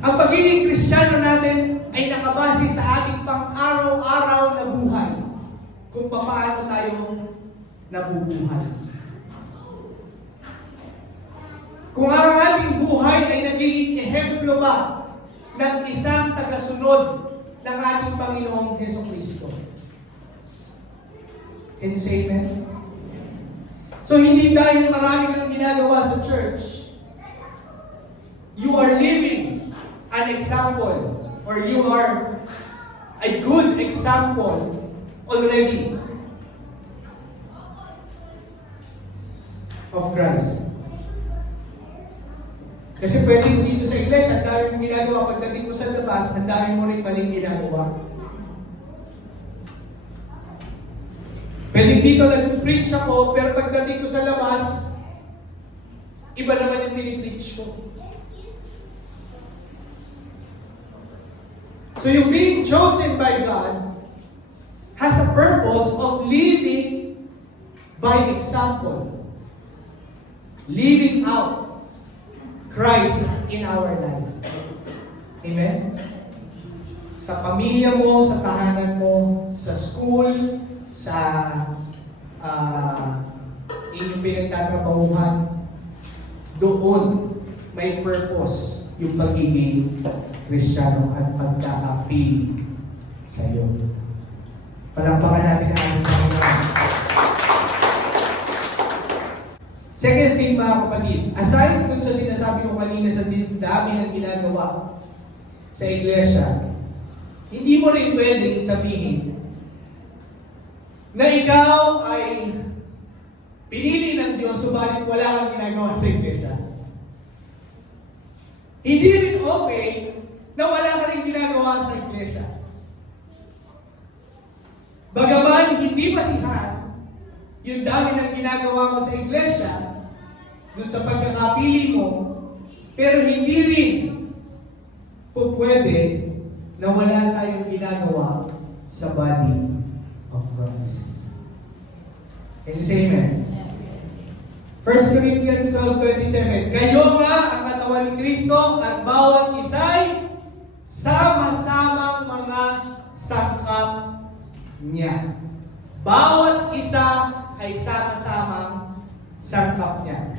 Ang pagiging Kristiyano natin ay nakabase sa ating pang-araw-araw na buhay. Kung paano tayo nabubuhay. Kung ang ating buhay ay nagiging ehemplo ba ng isang tagasunod ng ating Panginoong Hesukristo. Can you say amen? So hindi dahil marami kang ginagawa sa church, you are living an example or you are a good example already of Christ. Kasi pwedeng dito sa iglesia, ang dami mong ginagawa. Pagdating mo sa labas, ang dami mo rin maling ginagawa. Pwedeng dito nag-preach ako, pero pagdating ko sa labas, iba naman yung pinipreach ko. So yung being chosen by God has a purpose of living by example. Living out Christ in our life. Amen? Sa pamilya mo, sa tahanan mo, sa school, sa inyong pinagtatrabahuhan, doon may purpose yung pagiging Kristiyano at pagkakapili sa iyo. Palampakan natin ang ating Panginoon. Second thing mga kapatid, aside dun sa sinasabi ko kanina sa dami ng ginagawa sa iglesia, hindi mo rin pwedeng sabihin na ikaw ay pinili ng Diyos subalit wala kang ginagawa sa iglesia. Hindi rin okay na wala ka rin ginagawa sa iglesia. Bagaman hindi masihan yung dami ng ginagawa mo sa iglesia dun sa pagkakapili mo, pero hindi rin pwede na wala tayong ginagawa sa body of Christ. Can you say amen? 1 Corinthians 12:27. Kayo nga ang katawan ni Kristo at bawat isa'y sama-samang mga sangkap niya. Bawat isa ay sama-samang sangkap niya.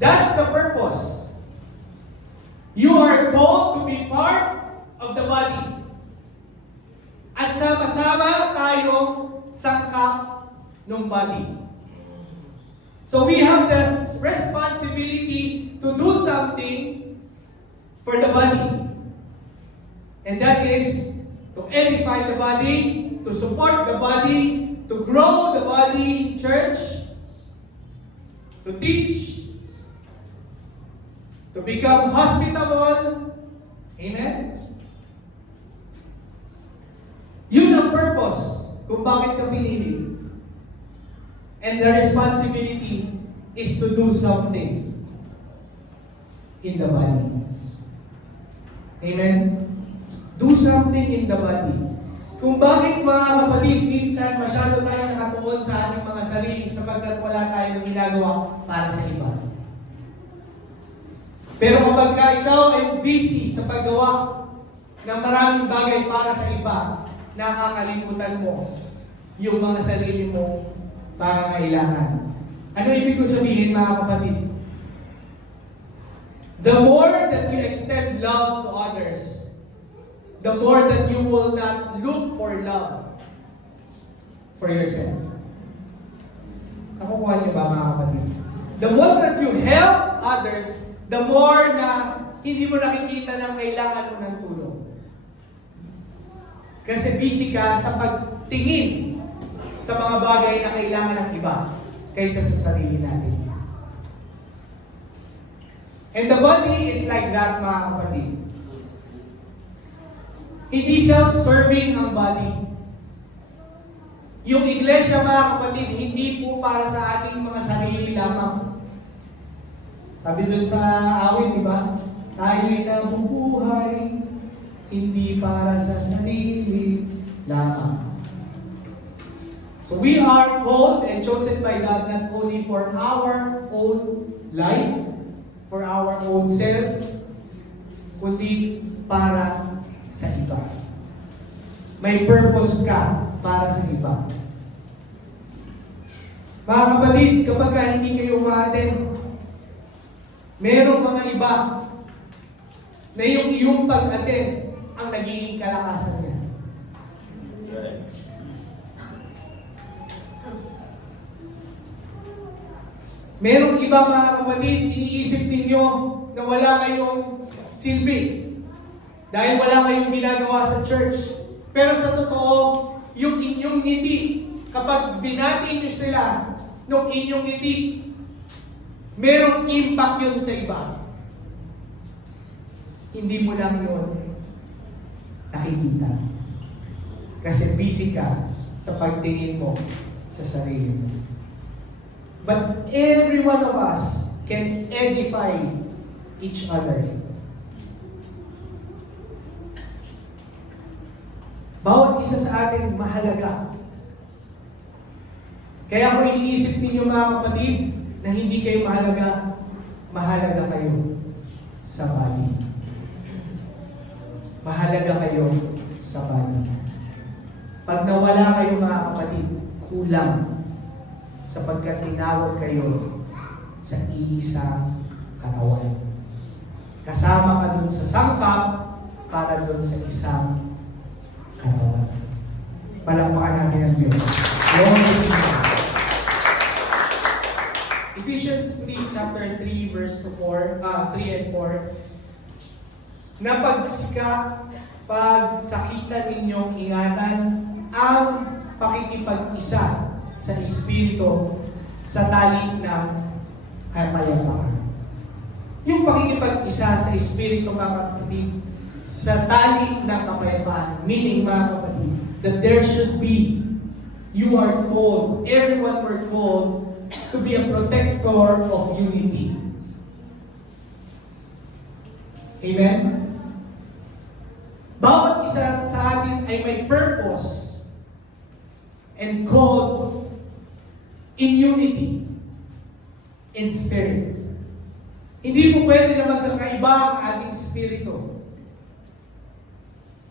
That's the purpose. You are called to be part of the body. At sama-sama tayong sangkap ng body. So we have the responsibility to do something for the body. And that is to edify the body, to support the body, to grow the body in church, to teach, to become hospitable. Amen? Yun ang purpose kung bakit ka pinili. And the responsibility is to do something in the body. Amen? Do something in the body. Kung bakit mga kapatid, minsan masyado tayo nakatuon sa ating mga sarili sapagkat wala tayong ginagawa para sa iba. Pero kapag ka ikaw ay busy sa paggawa ng maraming bagay para sa iba, nakakalimutan mo yung mga sarili mo pangangailangan. Ano ibig ko sabihin mga kapatid? The more that you extend love to others, the more that you will not look for love for yourself. Nakukuha niyo ba mga kapatid? The more that you help others, the more na hindi mo nakikita ng kailangan mo ng tulong. Kasi busy ka sa pagtingin sa mga bagay na kailangan ng iba kaysa sa sarili natin. And the body is like that, mga kapatid. Hindi self-serving ang body. Yung iglesia, mga kapatid, hindi po para sa ating mga sarili lamang. Sabi doon sa awit, di ba? Tayo'y nabubuhay, hindi para sa sarili lamang. So we are called and chosen by God not only for our own life, for our own self, kundi para sa iba. May purpose ka para sa iba. Mga kapatid, kapag hindi kayo ma-attend, merong mga iba na yung iyong pag-attend ang nagiging kalakasan niya. Merong iba mga kapatid, iniisip ninyo na wala kayong silbi dahil wala kayong ginagawa sa church. Pero sa totoo, yung inyong ngiti, kapag binati nyo sila nung inyong ngiti, merong impact yun sa iba. Hindi mo lang yun nakikita. Kasi busy ka sa pagtingin mo sa sarili mo. But every one of us can edify each other. Bawat isa sa atin mahalaga. Kaya kung iniisip ninyo mga kapatid na hindi kayo mahalaga, mahalaga kayo sa body. Mahalaga kayo sa body. Pag nawala kayo mga kapatid, kulang sapagkat tinawag kayo sa iisang katawan. Kasama ka dun sa sangkap para dun sa isang katawan. Palakpakan natin ang Diyos. Glory to God. Ephesians 3, chapter 3, verse 3 and 4. Na pagsakitan ninyong ingatan ang pakikipag-isa sa Espiritu sa tali ng kapayapaan. Yung pakikipag-isa sa Espiritu mga kapatid, sa tali ng kapayapaan, meaning mga kapatid, that there should be, you are called, everyone were called to be a protector of unity. Amen? Bawat isa sa atin ay may purpose and called in unity, in spirit. Hindi po pwede na magkakaiba ang ating spirito.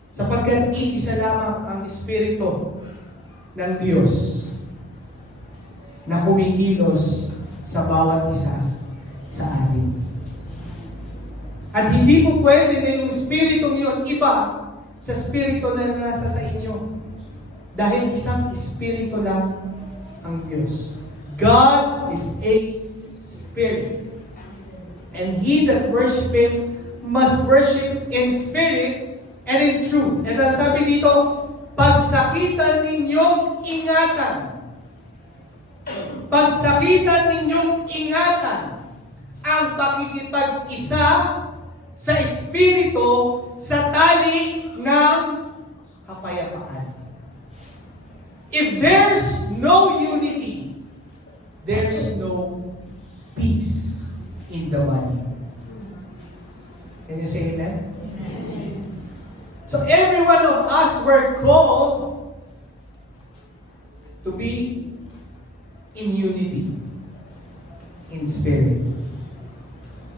Sapagkat iisa lamang ang espiritu ng Diyos na kumikilos sa bawat isa sa atin. At hindi po pwede na yung espiritu niyon iba sa espiritu na nasa sa inyo. Dahil isang espiritu lang ang Diyos. God is a spirit. And he that worship Him must worship in spirit and in truth. And ang sabi dito, pagsakitan ninyong ingatan. Pagsakitan ninyong ingatan ang pakikipag-isa sa Espiritu sa tali ng kapayapaan. If there's no unity, there's no peace in the body. Can you say amen? So every one of us were called to be in unity, in spirit.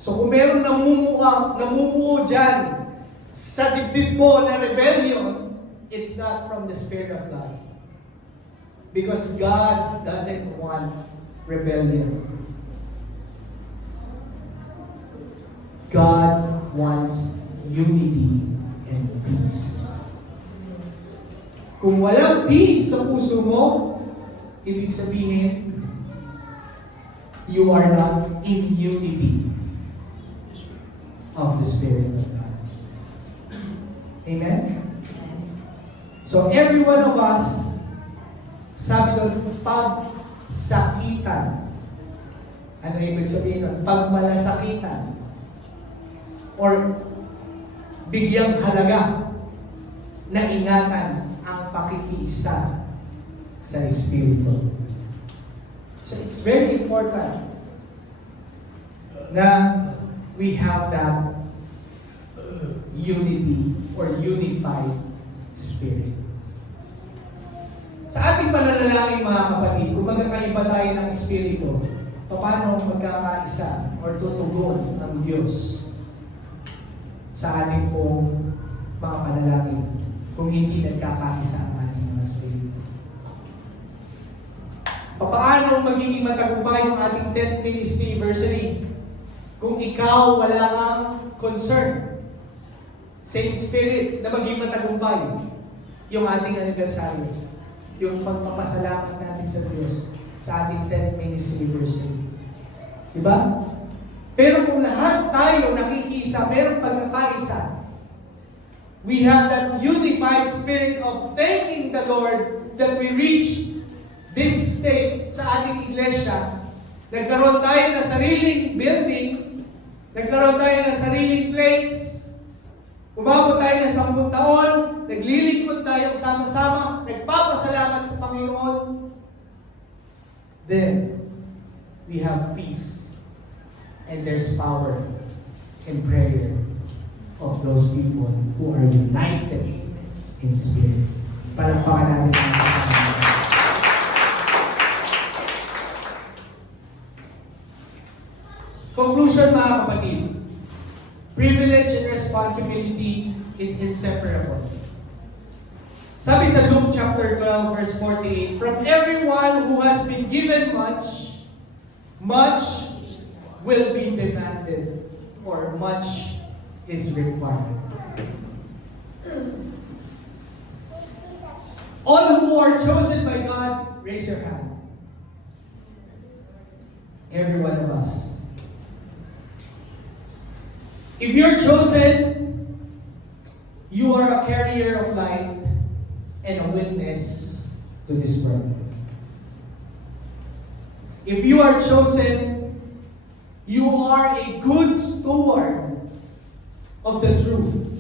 So kung meron namumuo dyan sa dibdib mo na rebellion, it's not from the Spirit of God. Because God doesn't want rebellion. God wants unity and peace. Kung walang peace sa puso mo, ibig sabihin, you are not in unity of the Spirit of God. Amen? So every one of us, sabi doon, pagsakitan. Ano ibig sabihin doon? Pagmalasakitan. Or bigyang halaga na ingatan ang pakikiisa sa Espiritu. So it's very important na we have that unity or unified spirit. Sa ating pananalangin mga kapatid, kung magkakaiba tayo ng Espiritu, paano magkakaisa or tutugon ang Diyos sa ating pong mga panalangin kung hindi nagkakaisa ang ating mga Espiritu? Paano magiging matagumpay yung ating 10th ministry anniversary kung ikaw wala kang concern, same spirit na maging matagumpay yung ating anniversary, yung pagpapasalamat natin sa Diyos sa ating 10th ministry anniversary? Diba? Pero kung lahat tayo nakikisa, merong pagkakaisa, we have that unified spirit of thanking the Lord that we reach this state sa ating iglesia. Nagkaroon tayo ng sariling building, nagkaroon tayo ng sariling place, umabot tayo ng 10 taon, naglilingkod tayo sama-sama, nagpapasalamat sa Panginoon. Then, we have peace. And there's power in prayer of those people who are united in spirit. Palakpakan natin ang Panginoon. Conclusion, mga kapatid. Privilege and responsibility is inseparable. Sabi sa Luke chapter 12 verse 48, from everyone who has been given much, much will be demanded, or much is required. All who are chosen by God, raise your hand. Every one of us. If you're chosen, you are a carrier of light and a witness to this world. If you are chosen, you are a good steward of the truth.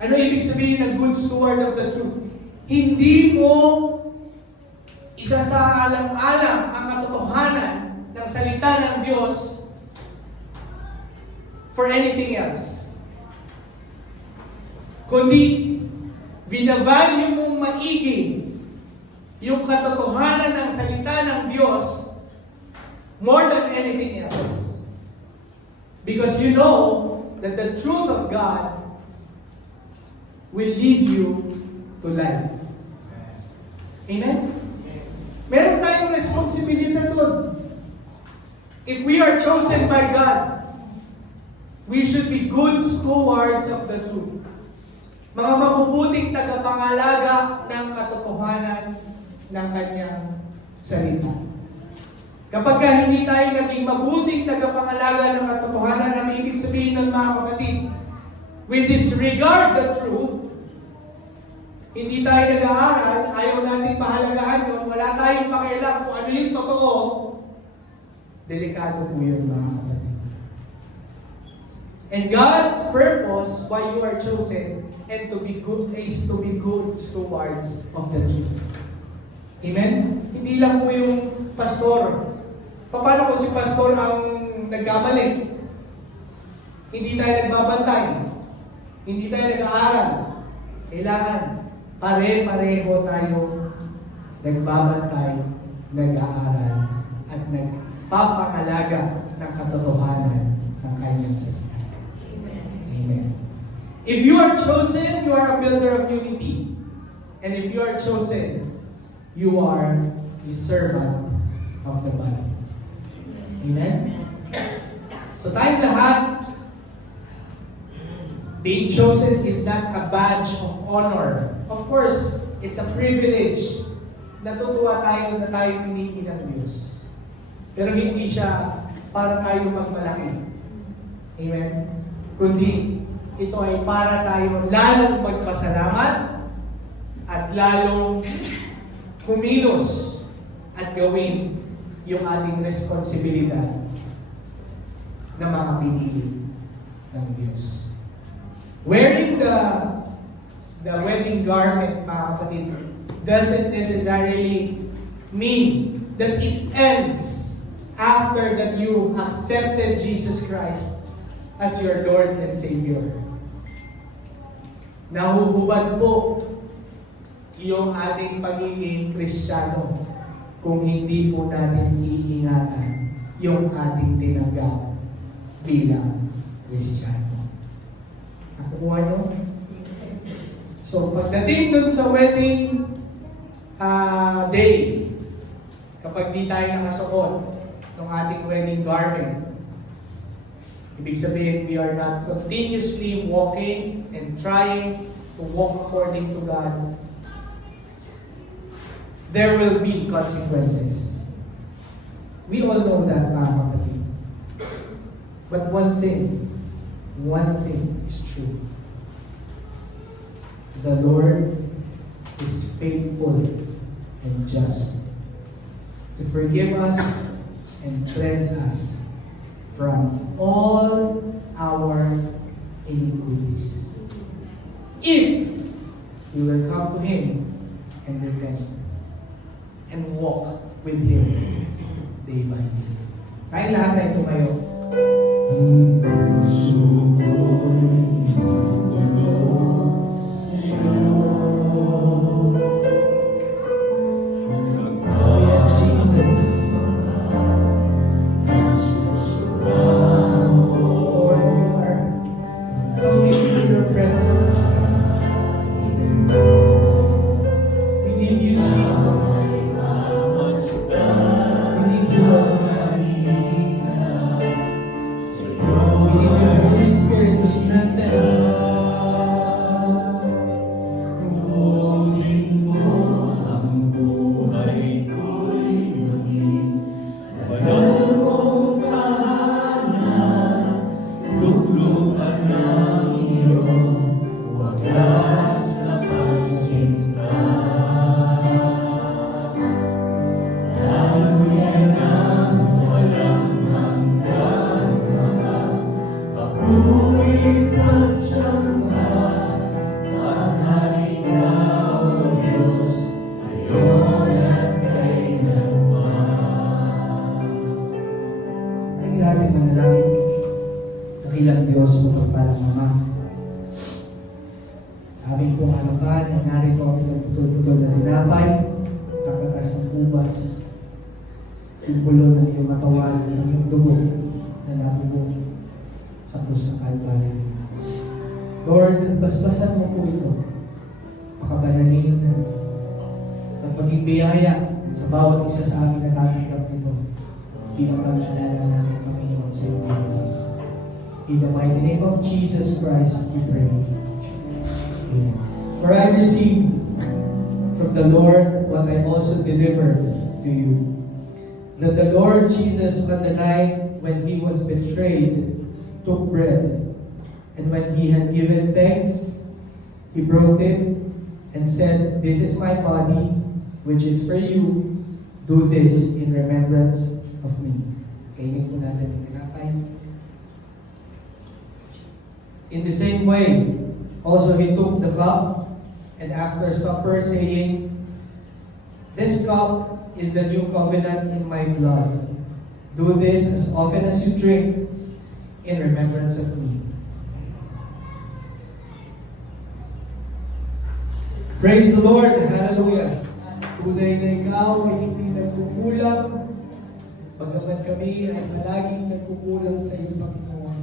Ano ibig sabihin ng good steward of the truth? Hindi mo isasaalang-alang ang katotohanan ng salita ng Diyos for anything else. Kundi, binavalue mong maigi yung katotohanan ng salita ng Diyos more than anything else. Because you know that the truth of God will lead you to life. Amen? Meron tayong responsibilidad doon. If we are chosen by God, we should be good stewards of the truth. Mga mabubuting tagapangalaga ng katotohanan ng kanyang salita. Kapag hindi tayo naging mabuting tagapangalaga ng katotohanan, ang ibig sabihin ng mga kapatid, we disregard the truth, hindi tayo nag-aaral, ayaw natin pahalagahan yun, wala tayong pakialam kung ano yung totoo, delikado po yun, mga kapatid. And God's purpose why you are chosen and to be good is to be good stewards of the truth. Amen? Hindi lang po yung pastor. Paano kung si pastor ang nagkamali? Hindi tayo nagbabantay. Hindi tayo nag-aaral. Kailangan pare-pareho tayo nagbabantay, nag-aaral, at nagpapangalaga ng katotohanan ng kanyang salita. Amen. If you are chosen, you are a builder of unity. And if you are chosen, you are a servant of the body. Amen? So tayong lahat, being chosen is not a badge of honor. Of course, it's a privilege. Natutuwa tayo na tayo pinili ng Diyos. Pero hindi siya para tayo magmalaki. Amen? Kundi, ito ay para tayo lalong magpasalamat at lalong kumilos at gawin yung ating responsibilidad na mga pinili ng Diyos. Wearing the wedding garment, mga kapatid, doesn't necessarily mean that it ends after that you accepted Jesus Christ as your Lord and Savior. Nahuhubad po yung ating pagiging Kristiyano kung hindi po natin iingatan yung ating tinanggap bilang Kristiyano. Nakukuha nyo? So, pagdating dun sa wedding day, kapag di tayo nakasuot ng ating wedding garment, ibig sabihin, we are not continuously walking and trying to walk according to God. There will be consequences. We all know that, mga kapatid. But one thing is true. The Lord is faithful and just to forgive us and cleanse us from all our iniquities. If we will come to Him and repent and walk with Him day by day. Tayong lahat na ito ngayon. Ang puso ko'y bulong sa'yo. Oh yes, Jesus. Lord, we are coming to your presence. We need you, Jesus. We need you, Lord. We need your Holy Spirit to strengthen us. Tuloy mo ang buhay ko'y maging banal mong tahanan, luklukan ng iyong wagas na pagsinta. Daluyan ang walang hanggan mga papuri pagsamba. Mahal ikaw, O Diyos, ngayon at kailanman. Ay natin manalangin. Dakilang Diyos, mapagpalang Ama. Sa aming pong harapan, ay narito ang pinagputol-putol na tinapay, takatas ng ubas, simbolo ng iyong katawan at ng iyong dugo na nabubog sa krus ng Kalbaryo. Lord, basbasan mo po ito, pakabanalin at maging biyaya sa bawat isa sa amin na tatanggap nito bilang pag-alala namin, Panginoon, sa iyo. In the mighty name of Jesus Christ, we pray. Amen. For I received from the Lord what I also delivered to you. That the Lord Jesus, on the night when He was betrayed, took bread, and when He had given thanks, He broke it and said, "This is my body, which is for you. Do this in remembrance of me." Kainin po natin ang tinapay. In the same way, also He took the cup, and after supper, saying, "This cup is the new covenant in my blood. Do this as often as you drink in remembrance of me." Praise the Lord! Hallelujah! Tunay na ikaw ay hindi nagkukulang, bagamat kami ay palaging nagkukulang sa iyo, Panginoon.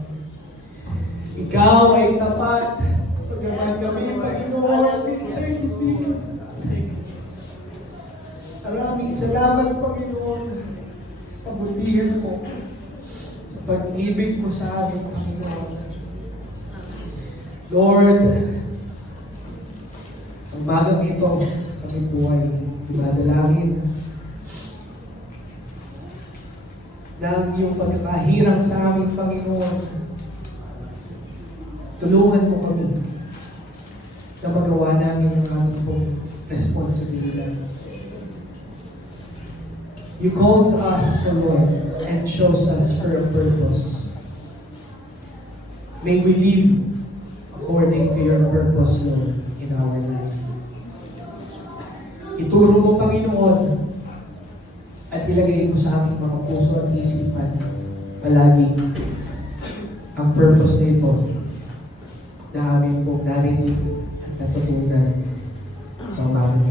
Ikaw ay tapat, bagamat kami, Panginoon, minsan hindi. Maraming salamat, Panginoon, sa kabutihan mo, sa pag-ibig mo sa amin, Panginoon. Lord, sa umagang ito, kami po ay dumadalangin na ang iyong pagkakahirang sa amin, Panginoon, tulungan mo kami na magawa namin ang aming pong responsibilidad. You called us, O Lord, and chose us for a purpose. May we live according to your purpose, Lord, in our life. Ituro mo, Panginoon, at ilagay mo sa aming mga puso at isipan palagi ang purpose nito na aming pong narinig at natutunan sa umagang